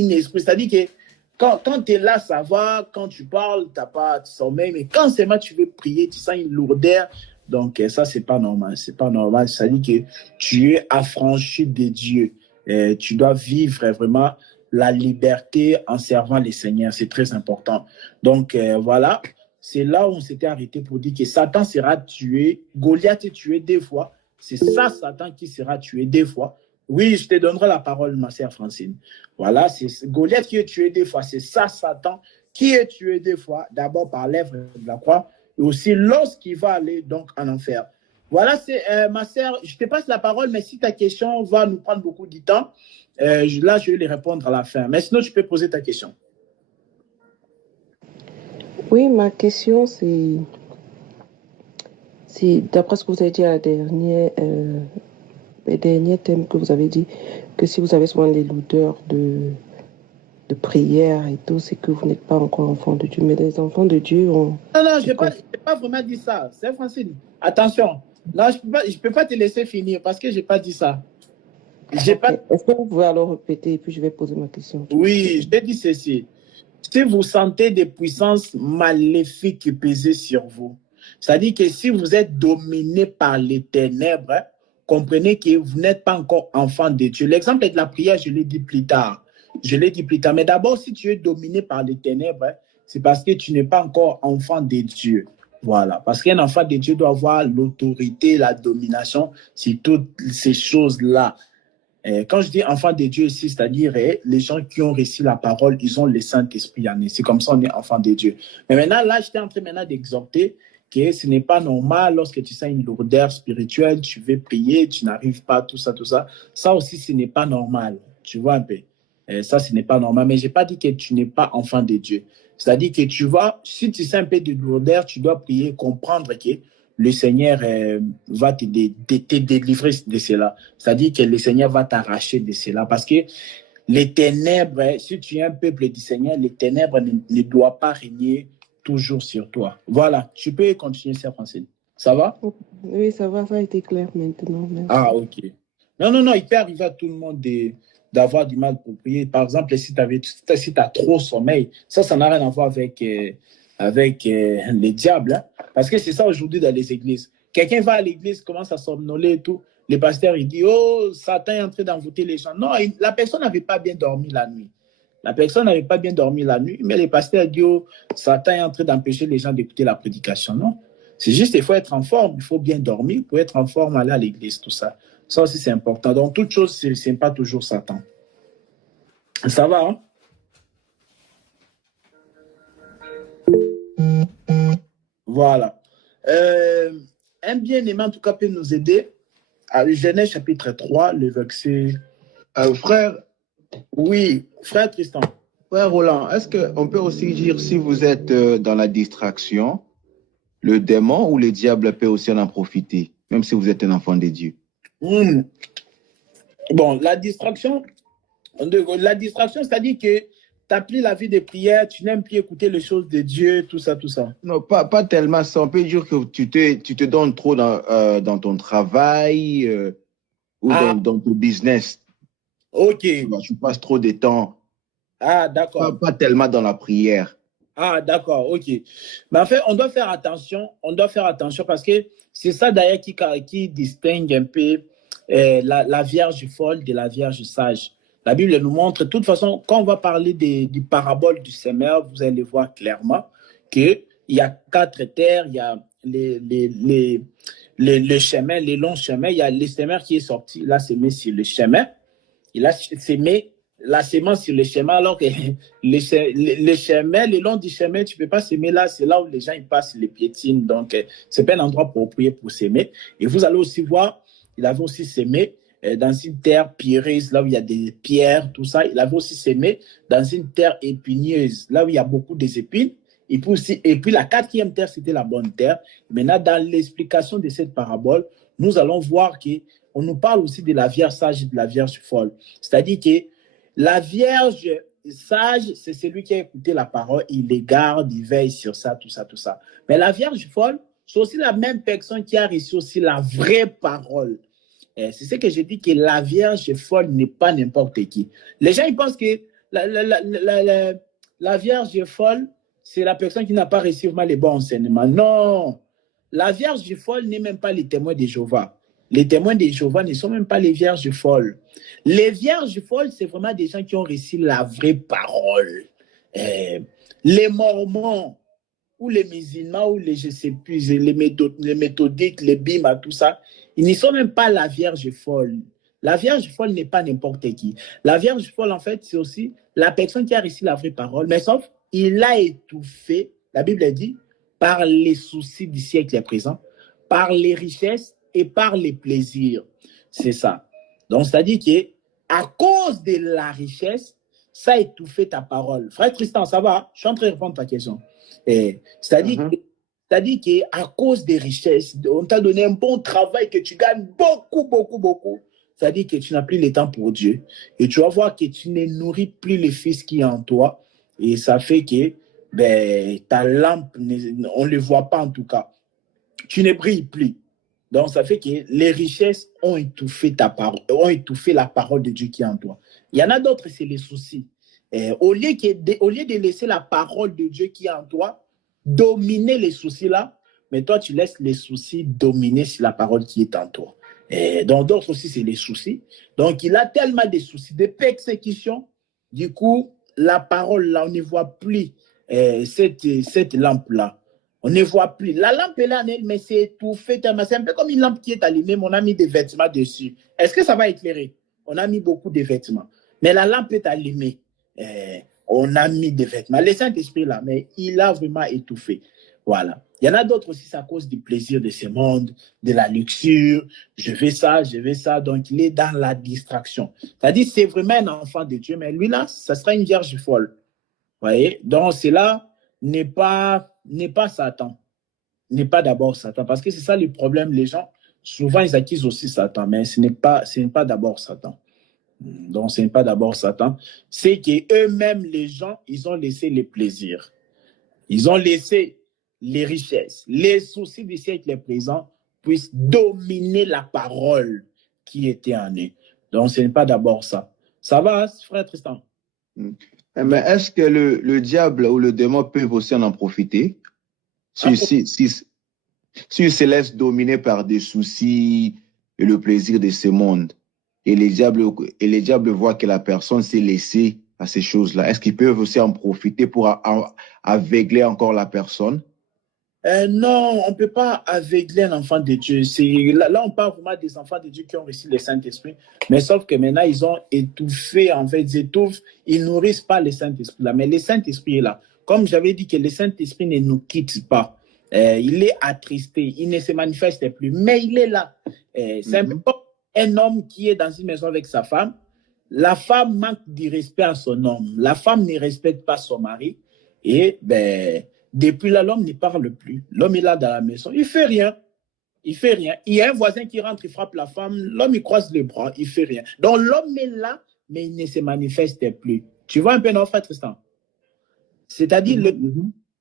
une esprit. C'est-à-dire que quand tu es là, ça va. Quand tu parles, tu n'as pas de sommeil. Mais quand seulement tu veux prier, tu sens une lourdeur. Donc, ça, c'est pas normal. C'est pas normal. Ça dit que tu es affranchi de Dieu. Tu dois vivre vraiment la liberté en servant les Seigneurs. C'est très important. Donc, voilà. c'est là où on s'était arrêté pour dire que Satan sera tué, Goliath est tué 2 fois. C'est ça, Satan, qui sera tué 2 fois. Oui, je te donnerai la parole, ma sœur Francine. Voilà, c'est Goliath qui est tué 2 fois. C'est ça, Satan, qui est tué 2 fois, d'abord par l'œuvre de la croix, et aussi lorsqu'il va aller donc en enfer. Voilà, c'est ma sœur, je te passe la parole, mais si ta question va nous prendre beaucoup de temps, là, je vais les répondre à la fin. Mais sinon, tu peux poser ta question. Oui, ma question, c'est d'après ce que vous avez dit à les derniers thèmes que vous avez dit, que si vous avez souvent les lourdeurs de prière et tout, c'est que vous n'êtes pas encore enfant de Dieu. Mais les enfants de Dieu ont... Non, je n'ai pas vraiment dit ça. C'est Francine. Attention. Non, je peux pas te laisser finir parce que je n'ai pas dit ça. Okay. Est-ce que vous pouvez alors répéter et puis je vais poser ma question? Oui, je t'ai dit ceci. Si vous sentez des puissances maléfiques qui pèsent sur vous, c'est-à-dire que si vous êtes dominé par les ténèbres, comprenez que vous n'êtes pas encore enfant de Dieu. L'exemple de la prière, je l'ai dit plus tard. Mais d'abord, si tu es dominé par les ténèbres, c'est parce que tu n'es pas encore enfant de Dieu. Voilà. Parce qu'un enfant de Dieu doit avoir l'autorité, la domination sur toutes ces choses-là. Quand je dis enfant de Dieu ici, c'est-à-dire les gens qui ont reçu la parole, ils ont le Saint-Esprit en eux. C'est comme ça on est enfant de Dieu. Mais maintenant, là, j'étais en train maintenant d'exhorter que ce n'est pas normal lorsque tu sens une lourdeur spirituelle, tu veux prier, tu n'arrives pas, tout ça. Ça aussi, ce n'est pas normal. Tu vois un peu. Ça, ce n'est pas normal. Mais je n'ai pas dit que tu n'es pas enfant de Dieu. C'est-à-dire que tu vois, si tu sens un peu de lourdeur, tu dois prier, comprendre que le Seigneur va te délivrer de cela. C'est-à-dire que le Seigneur va t'arracher de cela. Parce que les ténèbres, si tu es un peuple du Seigneur, les ténèbres ne doivent pas régner toujours sur toi. Voilà, tu peux continuer, Sœur Francine. Ça va? Oui, ça va, ça a été clair maintenant. Merci. Ah, ok. Non, il peut arriver à tout le monde d'avoir du mal pour prier. Par exemple, si tu as trop sommeil, ça n'a rien à voir avec les diables. Hein? Parce que c'est ça aujourd'hui dans les églises. Quelqu'un va à l'église, commence à somnoler et tout. Le pasteur, il dit, oh, Satan est en train d'envoûter les gens. Non, la personne n'avait pas bien dormi la nuit. Mais le pasteur dit, oh, Satan est en train d'empêcher les gens d'écouter la prédication. Non, c'est juste qu'il faut être en forme. Il faut bien dormir pour être en forme, aller à l'église, tout ça. Ça aussi, c'est important. Donc, toute chose, ce n'est pas toujours Satan. Ça va, hein? Voilà. Un bien-aimé, en tout cas, peut nous aider à Genèse chapitre 3, le verset... frère. Oui, frère Tristan. Frère Roland, est-ce qu'on peut aussi dire si vous êtes dans la distraction, le démon ou le diable peut aussi en profiter, même si vous êtes un enfant de Dieu? Bon, la distraction, c'est-à-dire que tu n'as plus la vie de prière, tu n'aimes plus écouter les choses de Dieu, tout ça. Non, pas tellement ça. On peut dire que tu te donnes trop dans ton travail ou dans ton business. Ok. Tu passes trop de temps. Ah, d'accord. Pas tellement dans la prière. Ah, d'accord, ok. Mais en fait, on doit faire attention parce que c'est ça d'ailleurs qui distingue un peu la Vierge folle de la Vierge sage. La Bible nous montre, de toute façon, quand on va parler du parabole du semeur, vous allez voir clairement qu'il y a 4 terres, il y a le chemin, les longs chemins, il y a le semeur qui est sorti, là, semé sur le chemin. Il a semé la semence sur le chemin, alors que le chemin, le long du chemin, tu ne peux pas semer là, c'est là où les gens ils passent, les piétines. Donc, ce n'est pas un endroit approprié pour semer. Et vous allez aussi voir, il avait aussi semé dans une terre pierreuse, là où il y a des pierres, tout ça. Il avait aussi semé dans une terre épineuse, là où il y a beaucoup d'épines. Et puis la 4e terre, c'était la bonne terre. Maintenant, dans l'explication de cette parabole, nous allons voir qu'on nous parle aussi de la Vierge sage et de la Vierge folle. C'est-à-dire que la Vierge sage, c'est celui qui a écouté la parole, il les garde, il veille sur ça, tout ça. Mais la Vierge folle, c'est aussi la même personne qui a reçu aussi la vraie parole. C'est ce que je dis, que la Vierge folle n'est pas n'importe qui. Les gens, ils pensent que la Vierge folle, c'est la personne qui n'a pas reçu vraiment les bons enseignements. Non, la Vierge folle n'est même pas les témoins de Jéhovah. Les témoins de Jéhovah ne sont même pas les vierges folles. Les vierges folles, c'est vraiment des gens qui ont reçu la vraie parole. Les Mormons, ou les musulmans, ou les, je sais plus, les méthodiques, les BIMA, tout ça, ils ne sont même pas la Vierge folle. La Vierge folle n'est pas n'importe qui. La Vierge folle, en fait, c'est aussi la personne qui a reçu la vraie parole, mais sauf, il a étouffé, la Bible dit, par les soucis du siècle présent, par les richesses et par les plaisirs. C'est ça. Donc, c'est-à-dire qu'à cause de la richesse, ça a étouffé ta parole. Frère Tristan, ça va? Je suis en train de répondre à ta question. C'est-à-dire qu'à cause des richesses, on t'a donné un bon travail, que tu gagnes beaucoup, beaucoup, beaucoup. C'est-à-dire que tu n'as plus le temps pour Dieu. Et tu vas voir que tu ne nourris plus le Fils qui est en toi. Et ça fait que ta lampe, on ne le voit pas en tout cas. Tu ne brilles plus. Donc, ça fait que les richesses ont étouffé ta parole, ont étouffé la parole de Dieu qui est en toi. Il y en a d'autres, c'est les soucis. Au lieu de laisser la parole de Dieu qui est en toi dominer les soucis là, mais toi, tu laisses les soucis dominer sur la parole qui est en toi. Donc, d'autres aussi, c'est les soucis. Donc, il a tellement de soucis, de persécutions. Du coup, la parole là, on ne voit plus cette lampe-là. On ne voit plus. La lampe est là, mais c'est étouffé. C'est un peu comme une lampe qui est allumée, mais on a mis des vêtements dessus. Est-ce que ça va éclairer? On a mis beaucoup de vêtements. Mais la lampe est allumée. On a mis des vêtements. Le Saint-Esprit là, mais il a vraiment étouffé. Voilà. Il y en a d'autres aussi, c'est à cause du plaisir de ce monde, de la luxure. Je veux ça. Donc, il est dans la distraction. C'est-à-dire, c'est vraiment un enfant de Dieu, mais lui là, ça sera une vierge folle. Vous voyez? Donc, cela n'est pas Satan. N'est pas d'abord Satan. Parce que c'est ça le problème. Les gens, souvent, ils accusent aussi Satan, mais ce n'est pas d'abord Satan. Donc, ce n'est pas d'abord Satan. C'est qu'eux-mêmes, les gens, ils ont laissé les plaisirs. Ils ont laissé les richesses, les soucis du siècle présent puissent dominer la parole qui était en eux. Donc, ce n'est pas d'abord ça. Ça va, frère Tristan? Mais est-ce que le diable ou le démon peuvent aussi en profiter s'il se laisse dominer par des soucis et le plaisir de ce monde et les diables voient que la personne s'est laissée à ces choses-là? Est-ce qu'ils peuvent aussi en profiter pour aveugler encore la personne? Non, on ne peut pas aveugler un enfant de Dieu. Là, on parle vraiment des enfants de Dieu qui ont reçu le Saint-Esprit, mais sauf que maintenant, ils ont étouffé, en fait, ils nourrissent pas le Saint-Esprit là, mais le Saint-Esprit est là. Comme j'avais dit que le Saint-Esprit ne nous quitte pas. Il est attristé, il ne se manifeste plus, mais il est là. C'est un peu comme un homme qui est dans une maison avec sa femme. La femme manque de respect à son homme. La femme ne respecte pas son mari. Et depuis là, l'homme ne parle plus. L'homme est là dans la maison. Il fait rien. Il y a un voisin qui rentre, il frappe la femme. L'homme, il croise les bras. Il fait rien. Donc, l'homme est là, mais il ne se manifeste plus. Tu vois un peu, non, frère Tristan? C'est-à-dire,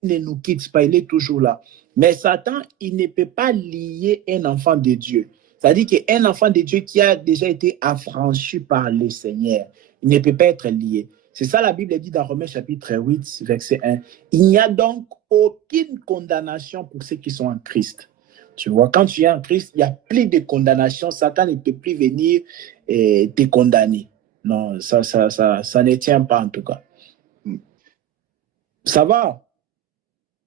ne nous quitte pas. Il est toujours là. Mais Satan, il ne peut pas lier un enfant de Dieu. C'est-à-dire qu'un enfant de Dieu qui a déjà été affranchi par le Seigneur, il ne peut pas être lié. C'est ça la Bible dit dans Romains chapitre 8, verset 1. Il n'y a donc aucune condamnation pour ceux qui sont en Christ. Tu vois, quand tu es en Christ, il n'y a plus de condamnation. Satan ne peut plus venir te condamner. Non, ça ne tient pas en tout cas. Ça va?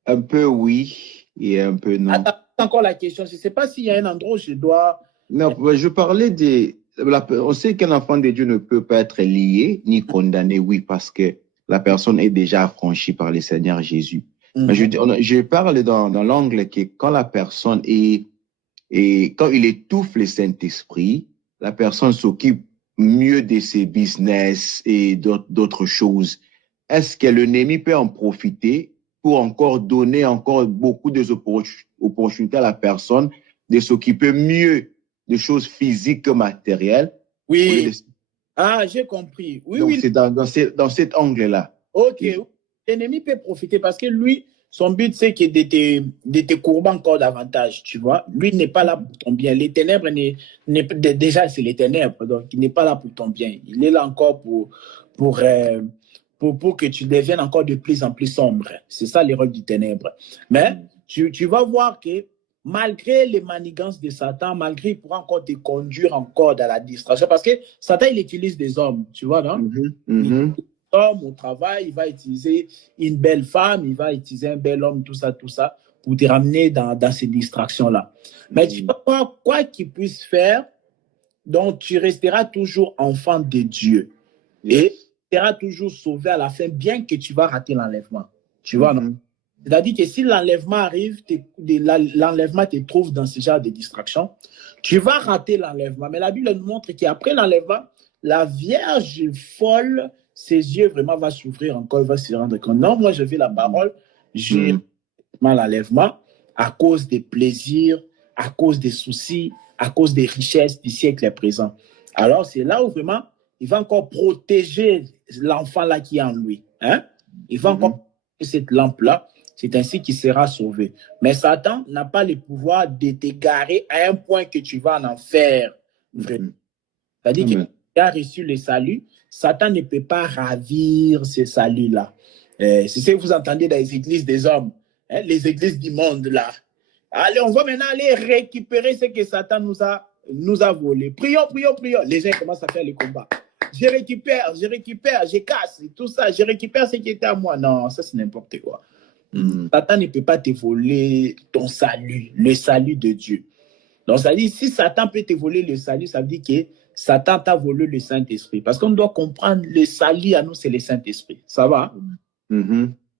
Un peu oui et un peu non. Attends, encore la question. Je ne sais pas s'il y a un endroit où je dois... Non, je parlais on sait qu'un enfant de Dieu ne peut pas être lié ni condamné, oui, parce que la personne est déjà affranchie par le Seigneur Jésus. Mais je parle dans l'angle que quand la personne quand il étouffe le Saint-Esprit, la personne s'occupe mieux de ses business et d'autres choses. Est-ce que l'ennemi peut en profiter pour encore donner encore beaucoup d'opportunités à la personne de s'occuper mieux de choses physiques que matérielles? Oui. Ah, j'ai compris. Oui, donc, oui. c'est dans cet angle-là. Ok. L'ennemi peut profiter parce que lui, son but, c'est que de te courber encore davantage, tu vois. Lui n'est pas là pour ton bien. Les ténèbres, déjà, c'est les ténèbres. Donc, il n'est pas là pour ton bien. Il est là encore pour que tu deviennes encore de plus en plus sombre. C'est ça le rôle du ténèbre. Mais tu vas voir que malgré les manigances de Satan, malgré il pourra encore te conduire encore dans la distraction, parce que Satan, il utilise des hommes, tu vois, non? hommes au travail, il va utiliser une belle femme, il va utiliser un bel homme, tout ça, pour te ramener dans ces distractions-là. Mais tu vois quoi qu'il puisse faire, donc tu resteras toujours enfant de Dieu. Et tu seras toujours sauvé à la fin, bien que tu vas rater l'enlèvement. Tu vois, non? C'est-à-dire que si l'enlèvement arrive, l'enlèvement te trouve dans ce genre de distraction, tu vas rater l'enlèvement. Mais la Bible nous montre qu'après l'enlèvement, la Vierge folle, ses yeux vraiment vont s'ouvrir encore, il va se rendre compte. Non, moi je veux la parole, j'ai l'enlèvement à cause des plaisirs, à cause des soucis, à cause des richesses du siècle présent. Alors c'est là où vraiment, il va encore protéger l'enfant là qui est en lui. Hein? Il va encore protéger cette lampe-là. C'est ainsi qu'il sera sauvé. Mais Satan n'a pas le pouvoir de t'égarer à un point que tu vas en enfer. C'est-à-dire qu'il a reçu le salut. Satan ne peut pas ravir ce salut-là. C'est ce que vous entendez dans les églises des hommes, hein, les églises du monde là. Allez, on va maintenant aller récupérer ce que Satan nous a volé. Prions. Les gens commencent à faire les combats. Je récupère, je casse, tout ça. Je récupère ce qui était à moi. Non, ça c'est n'importe quoi. Satan ne peut pas te voler ton salut, le salut de Dieu. Donc, ça dit, si Satan peut te voler le salut, ça veut dire que Satan t'a volé le Saint-Esprit. Parce qu'on doit comprendre, le salut à nous, c'est le Saint-Esprit. Ça va?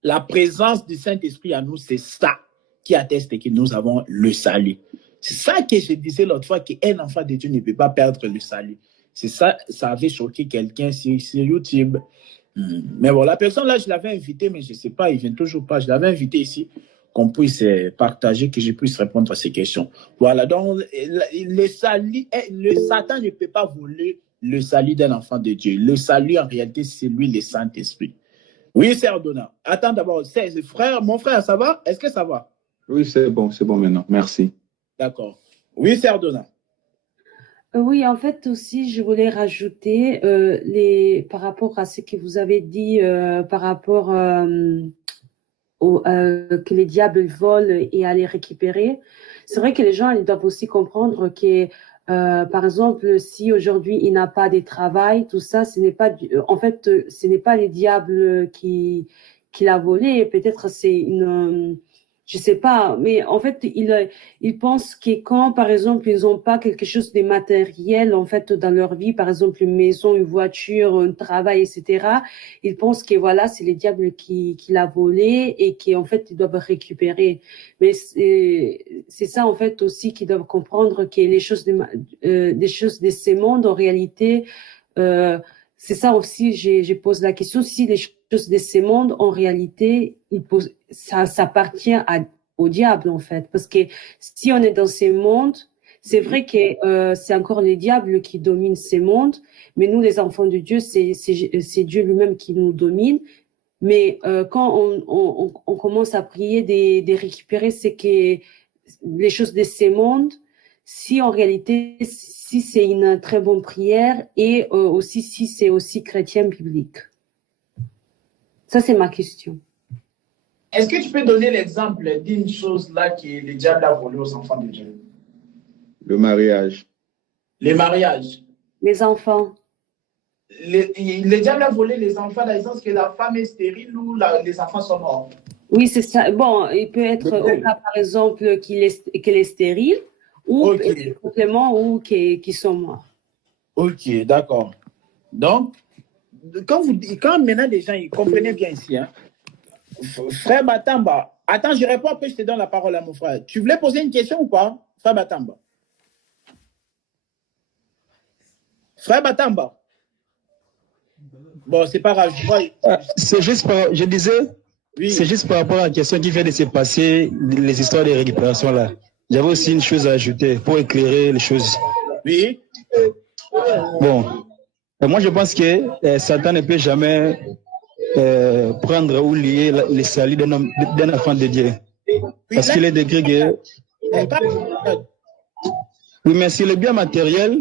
La présence du Saint-Esprit à nous, c'est ça qui atteste que nous avons le salut. C'est ça que je disais l'autre fois, qu'un enfant de Dieu ne peut pas perdre le salut. C'est ça, ça avait choqué quelqu'un sur YouTube. Mais bon, la personne là, je l'avais invité, mais je ne sais pas, il ne vient toujours pas. Je l'avais invité ici, qu'on puisse partager, que je puisse répondre à ces questions. Voilà, donc le Satan ne peut pas voler le salut d'un enfant de Dieu. Le salut, en réalité, c'est lui, le Saint-Esprit. Oui, Sœur Donna. Attends d'abord, mon frère, ça va? Est-ce que ça va? Oui, c'est bon maintenant. Merci. D'accord. Oui, Sœur Donna. Oui, en fait aussi, je voulais rajouter par rapport à ce que vous avez dit, par rapport que les diables volent et à les récupérer. C'est vrai que les gens ils doivent aussi comprendre que, par exemple, si aujourd'hui il n'a pas de travail, tout ça, ce n'est pas ce n'est pas les diables qui l'a volé. Peut-être c'est une je sais pas, mais en fait, ils pensent que quand, par exemple, ils n'ont pas quelque chose de matériel, en fait, dans leur vie, par exemple, une maison, une voiture, un travail, etc., ils pensent que voilà, c'est les diables qui l'a volé et qu'en fait, ils doivent récupérer. Mais c'est ça, en fait, aussi qu'ils doivent comprendre que les choses des choses de ces mondes, en réalité, c'est ça aussi, je pose la question, si les choses de ces mondes, en réalité, ça appartient au diable, en fait. Parce que si on est dans ces mondes, c'est vrai que c'est encore les diables qui dominent ces mondes, mais nous, les enfants de Dieu, c'est Dieu lui-même qui nous domine. Mais quand on commence à prier de récupérer, c'est que les choses de ces mondes, si en réalité, si c'est une très bonne prière et aussi si c'est aussi chrétien biblique. Ça, c'est ma question. Est-ce que tu peux donner l'exemple d'une chose là que le diable a volé aux enfants de Dieu? Le mariage. Les mariages. Les enfants. Le diable a volé les enfants dans le sens que la femme est stérile ou les enfants sont morts. Oui, c'est ça. Bon, il peut être au cas, par exemple, qu'elle est stérile ou simplement ou qu'ils sont morts. Ok, d'accord. Donc, quand maintenant les gens ils comprenaient bien ici, hein, Frère Batamba, attends, je réponds après, je te donne la parole à mon frère. Tu voulais poser une question ou pas, Frère Batamba? Frère Batamba. Bon, c'est pas grave. C'est juste je disais, oui. C'est juste par rapport à la question qui vient de se passer, les histoires de récupération là. J'avais aussi une chose à ajouter pour éclairer les choses. Oui. Bon, moi je pense que Satan ne peut jamais prendre ou lier le salut d'un enfant de Dieu. Parce qu'il est décrit que... Oui, mais si le bien matériel,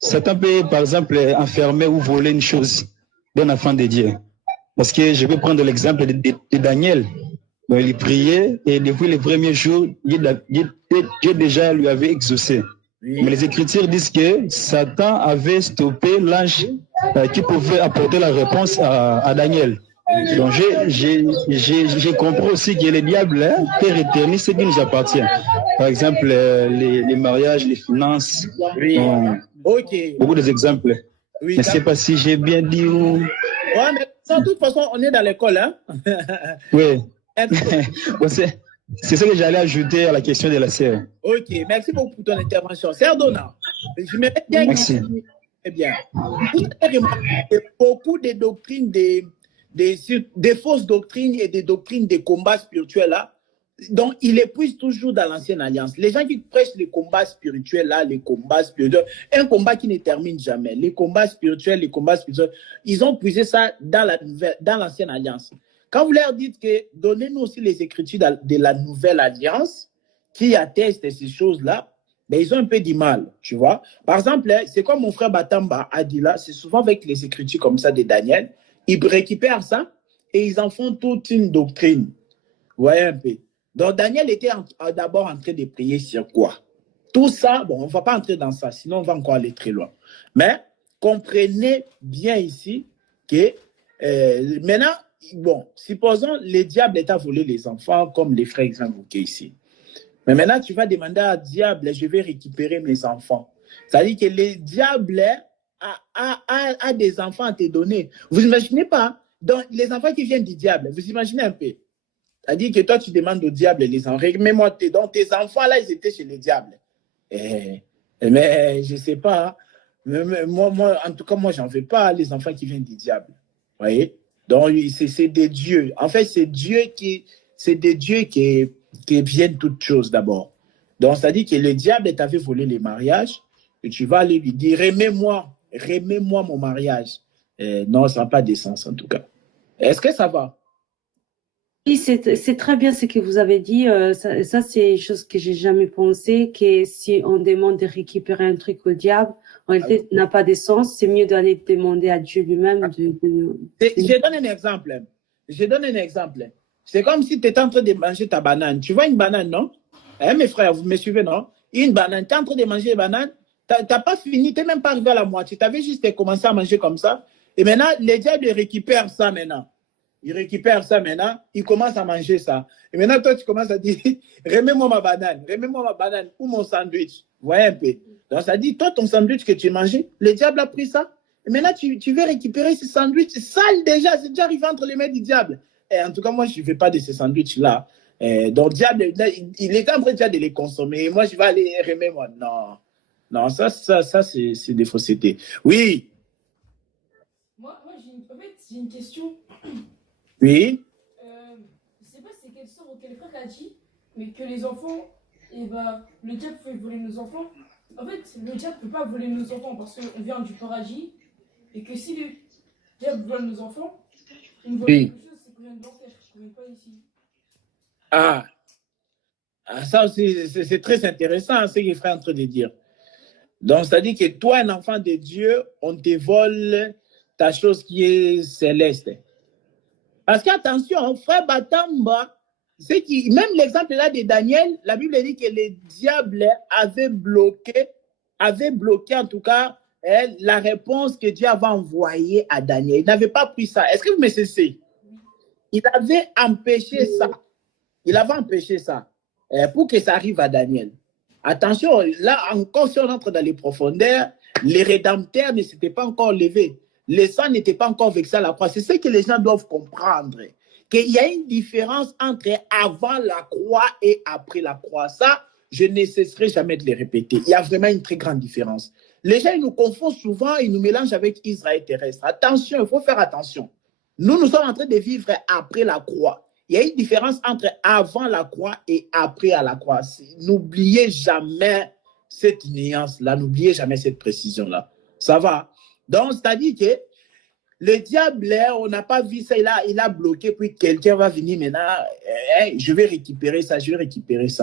Satan peut, par exemple, enfermer ou voler une chose d'un enfant de Dieu. Parce que je vais prendre l'exemple de Daniel. Donc, il priait et depuis le premier jour, Dieu déjà lui avait exaucé. Oui. Mais les Écritures disent que Satan avait stoppé l'ange qui pouvait apporter la réponse à Daniel. Donc, j'ai compris aussi que le diable peut retenir ce qui nous appartient. Par exemple, les mariages, les finances. Oui. Ok. Beaucoup d'exemples. Oui, je ne sais pas si j'ai bien dit ou... Ouais, mais de toute façon, on est dans l'école, hein? Oui. C'est ça que j'allais ajouter à la question de la sœur. Ok, merci beaucoup pour ton intervention. Sœur Donna, je me mets bien. Merci. Eh bien, vous avez remarqué beaucoup de doctrines, des fausses doctrines et des doctrines des combats spirituels là. Donc, il épuise toujours dans l'ancienne alliance. Les gens qui prêchent les combats spirituels là, les combats spirituels, un combat qui ne termine jamais. Les combats spirituels, ils ont puisé ça dans l'ancienne alliance. Quand vous leur dites que donnez-nous aussi les écritures de la nouvelle alliance qui attestent ces choses-là, ben, ils ont un peu du mal, tu vois. Par exemple, c'est comme mon frère Batamba a dit là, c'est souvent avec les écritures comme ça de Daniel, ils récupèrent ça et ils en font toute une doctrine. Vous voyez un peu. Donc, Daniel était d'abord en train de prier sur quoi? Tout ça, bon, on ne va pas entrer dans ça, sinon on va encore aller très loin. Mais comprenez bien ici que maintenant, bon, supposons le diable est à voler les enfants, comme les frères invoqués ici. Mais maintenant, tu vas demander à diable, je vais récupérer mes enfants. C'est-à-dire que le diable a des enfants à te donner. Vous imaginez pas? Donc, les enfants qui viennent du diable, vous imaginez un peu? C'est-à-dire que toi, tu demandes au diable les enfants. Remets-moi tes enfants, là, ils étaient chez le diable. Mais je ne sais pas. Moi, en tout cas, moi, je n'en veux pas les enfants qui viennent du diable. Vous voyez? Donc, c'est des dieux. En fait, c'est des dieux qui viennent toutes choses d'abord. Donc, c'est-à-dire que le diable t'avait volé les mariages et tu vas aller lui dire, remets-moi mon mariage. Non, ça n'a pas de sens en tout cas. Est-ce que ça va? Oui, c'est très bien ce que vous avez dit. Ça c'est une chose que j'ai jamais pensé, que si on demande de récupérer un truc au diable, en réalité, n'a pas de sens. C'est mieux d'aller demander à Dieu lui-même. Je donne un exemple. C'est comme si tu étais en train de manger ta banane. Tu vois une banane, non? Mes frères, vous me suivez, non? Une banane. Tu es en train de manger une banane. Tu n'as pas fini, tu n'es même pas arrivé à la moitié. Tu avais juste commencé à manger comme ça. Et maintenant, les diables récupèrent ça maintenant. Il récupère ça maintenant, il commence à manger ça. Et maintenant, toi, tu commences à dire, remets-moi ma banane ou mon sandwich. Vous voyez un peu. Donc, ça dit, toi, ton sandwich que tu as mangé, le diable a pris ça. Et maintenant, tu veux récupérer ce sandwich sale déjà, c'est déjà arrivé entre les mains du diable. Et en tout cas, moi, je ne veux pas de ces sandwichs-là. Donc, diable, il est en train déjà de les consommer. Et moi, je vais aller, remets-moi. Non, ça c'est des faussetés. Oui. Moi j'ai une question. Oui. Je ne sais pas c'est quelle sœur ou quel frère a dit, mais que les enfants, le diable peut voler nos enfants. En fait, le diable ne peut pas voler nos enfants parce qu'on vient du paradis. Et que si le diable vole nos enfants, il nous vole quelque chose, c'est qu'on vient de l'enfer, qu'on ne vient pas ici. Ça aussi, c'est très intéressant ce que les frères sont en train de dire. Donc, ça dit que toi, un enfant de Dieu, on te vole ta chose qui est céleste. Parce qu'attention, frère Batamba, même l'exemple là de Daniel, la Bible dit que le diable avait bloqué en tout cas la réponse que Dieu avait envoyée à Daniel. Il n'avait pas pris ça. Est-ce que vous me cessez? Il avait empêché ça pour que ça arrive à Daniel. Attention, là encore, si on entre dans les profondeurs, les rédempteurs ne s'étaient pas encore levés. Le sang n'était pas encore vexé à la croix. C'est ce que les gens doivent comprendre. Qu'il y a une différence entre avant la croix et après la croix. Ça, je ne cesserai jamais de le répéter. Il y a vraiment une très grande différence. Les gens, ils nous confondent souvent, ils nous mélangent avec Israël terrestre. Attention, il faut faire attention. Nous sommes en train de vivre après la croix. Il y a une différence entre avant la croix et après à la croix. N'oubliez jamais cette nuance-là, n'oubliez jamais cette précision-là. Ça va? Donc, c'est-à-dire que le diable, on n'a pas vu ça, il a bloqué, puis quelqu'un va venir maintenant, je vais récupérer ça.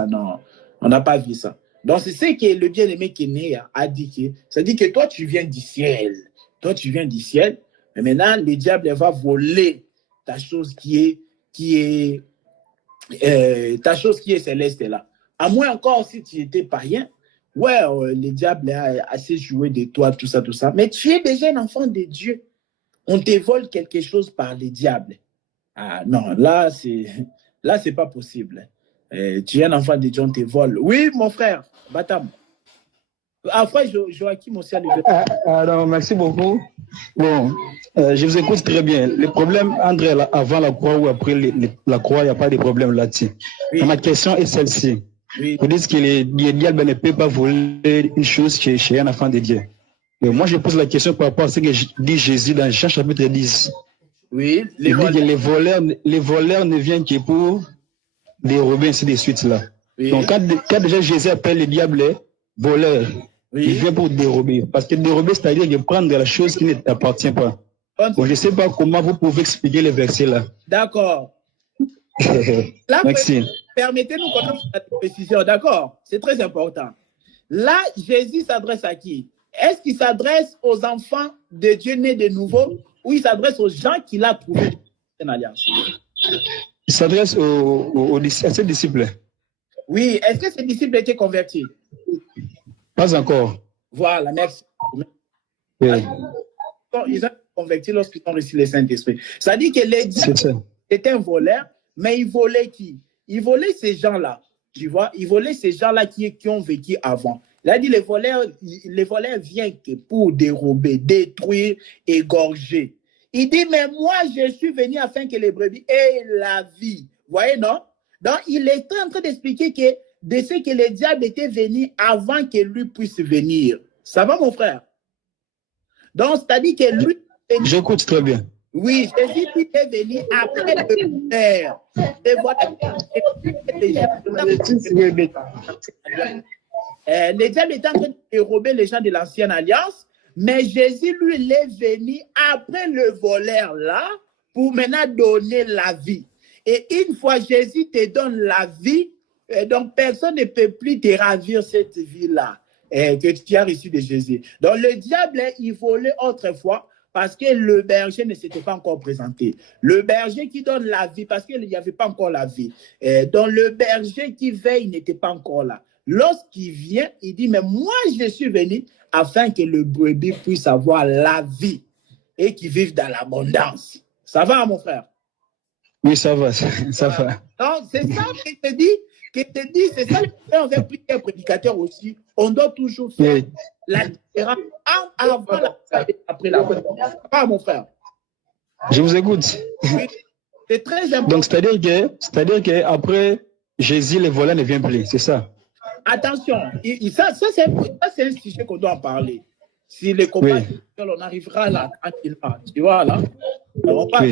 Non, on n'a pas vu ça. Donc, c'est ce que le bien-aimé Kéné a dit. C'est-à-dire que toi, tu viens du ciel. Mais maintenant, le diable va voler ta chose qui est céleste là. À moins encore si tu étais païen, ouais, le diable a assez joué de toi, tout ça, tout ça. Mais tu es déjà un enfant de Dieu. On te vole quelque chose par le diable. Ah non, là, c'est pas possible. Tu es un enfant de Dieu, on te vole. Oui, mon frère, Batam. Après, Joachim aussi a levé. Alors, merci beaucoup. Bon, je vous écoute très bien. Le problème, André, avant la croix ou après la croix, il n'y a pas de problème là-dessus. Oui. Ma question est celle-ci. Oui. Vous dites que le diable ne peut pas voler une chose chez un enfant de Dieu. Et moi, je pose la question par rapport à ce que dit Jésus dans Jean chapitre 10. Oui, Il dit que les voleurs ne viennent que pour dérober, ainsi de suite là. Oui. Donc, quand déjà Jésus appelle le diable voleur, Oui. il vient pour dérober. Parce que dérober, c'est-à-dire de prendre la chose qui ne t'appartient pas. Bon, je ne sais pas comment vous pouvez expliquer le verset là. D'accord. Là, merci. Permettez-nous qu'on ait une précision, d'accord? C'est très important. Là, Jésus s'adresse à qui? Est-ce qu'il s'adresse aux enfants de Dieu nés de nouveau ou il s'adresse aux gens qu'il a trouvés dans l'Alliance? Il s'adresse à ses disciples. Oui, est-ce que ces disciples étaient convertis? Pas encore. Voilà, merci. Oui. Ils ont été convertis lorsqu'ils ont reçu le Saint-Esprit. Ça dit que les diables étaient un voleur, mais ils volaient qui? Ils volaient ces gens-là, tu vois? Ils volaient ces gens-là qui ont vécu avant. Il a dit les voleurs viennent que pour dérober, détruire, égorger. Il dit, mais moi, je suis venu afin que les brebis aient la vie. Vous voyez, non? Donc, il est en train d'expliquer que de ce que le diable était venu avant que lui puisse venir. Ça va, mon frère? Donc, c'est-à-dire que lui... J'écoute très bien. Oui, Jésus est venu après le Père. Et voilà. Le diable est en train de dérober les gens de l'ancienne alliance, mais Jésus, lui, il est venu après le voleur là pour maintenant donner la vie. Et une fois Jésus te donne la vie, donc personne ne peut plus te ravir cette vie-là que tu as reçue de Jésus. Donc le diable, il volait autrefois parce que le berger ne s'était pas encore présenté. Le berger qui donne la vie, parce qu'il n'y avait pas encore la vie. Donc le berger qui veille n'était pas encore là. Lorsqu'il vient, il dit, mais moi je suis venu afin que le brebis puisse avoir la vie et qu'il vive dans l'abondance. Ça va, mon frère? Oui, ça va, ça va. Donc, c'est ça qu'il te dit, c'est ça qu'on fait plusieurs prédicateurs aussi. On doit toujours faire la différence avant la et après la mort. Ça va, mon frère? Je vous écoute. Oui, c'est très important. Donc, c'est-à-dire qu'après Jésus, les voleurs ne viennent plus, c'est ça? Attention, ça c'est un sujet qu'on doit en parler. Si les combats, on arrivera là, tranquillement. Tu vois, là, on va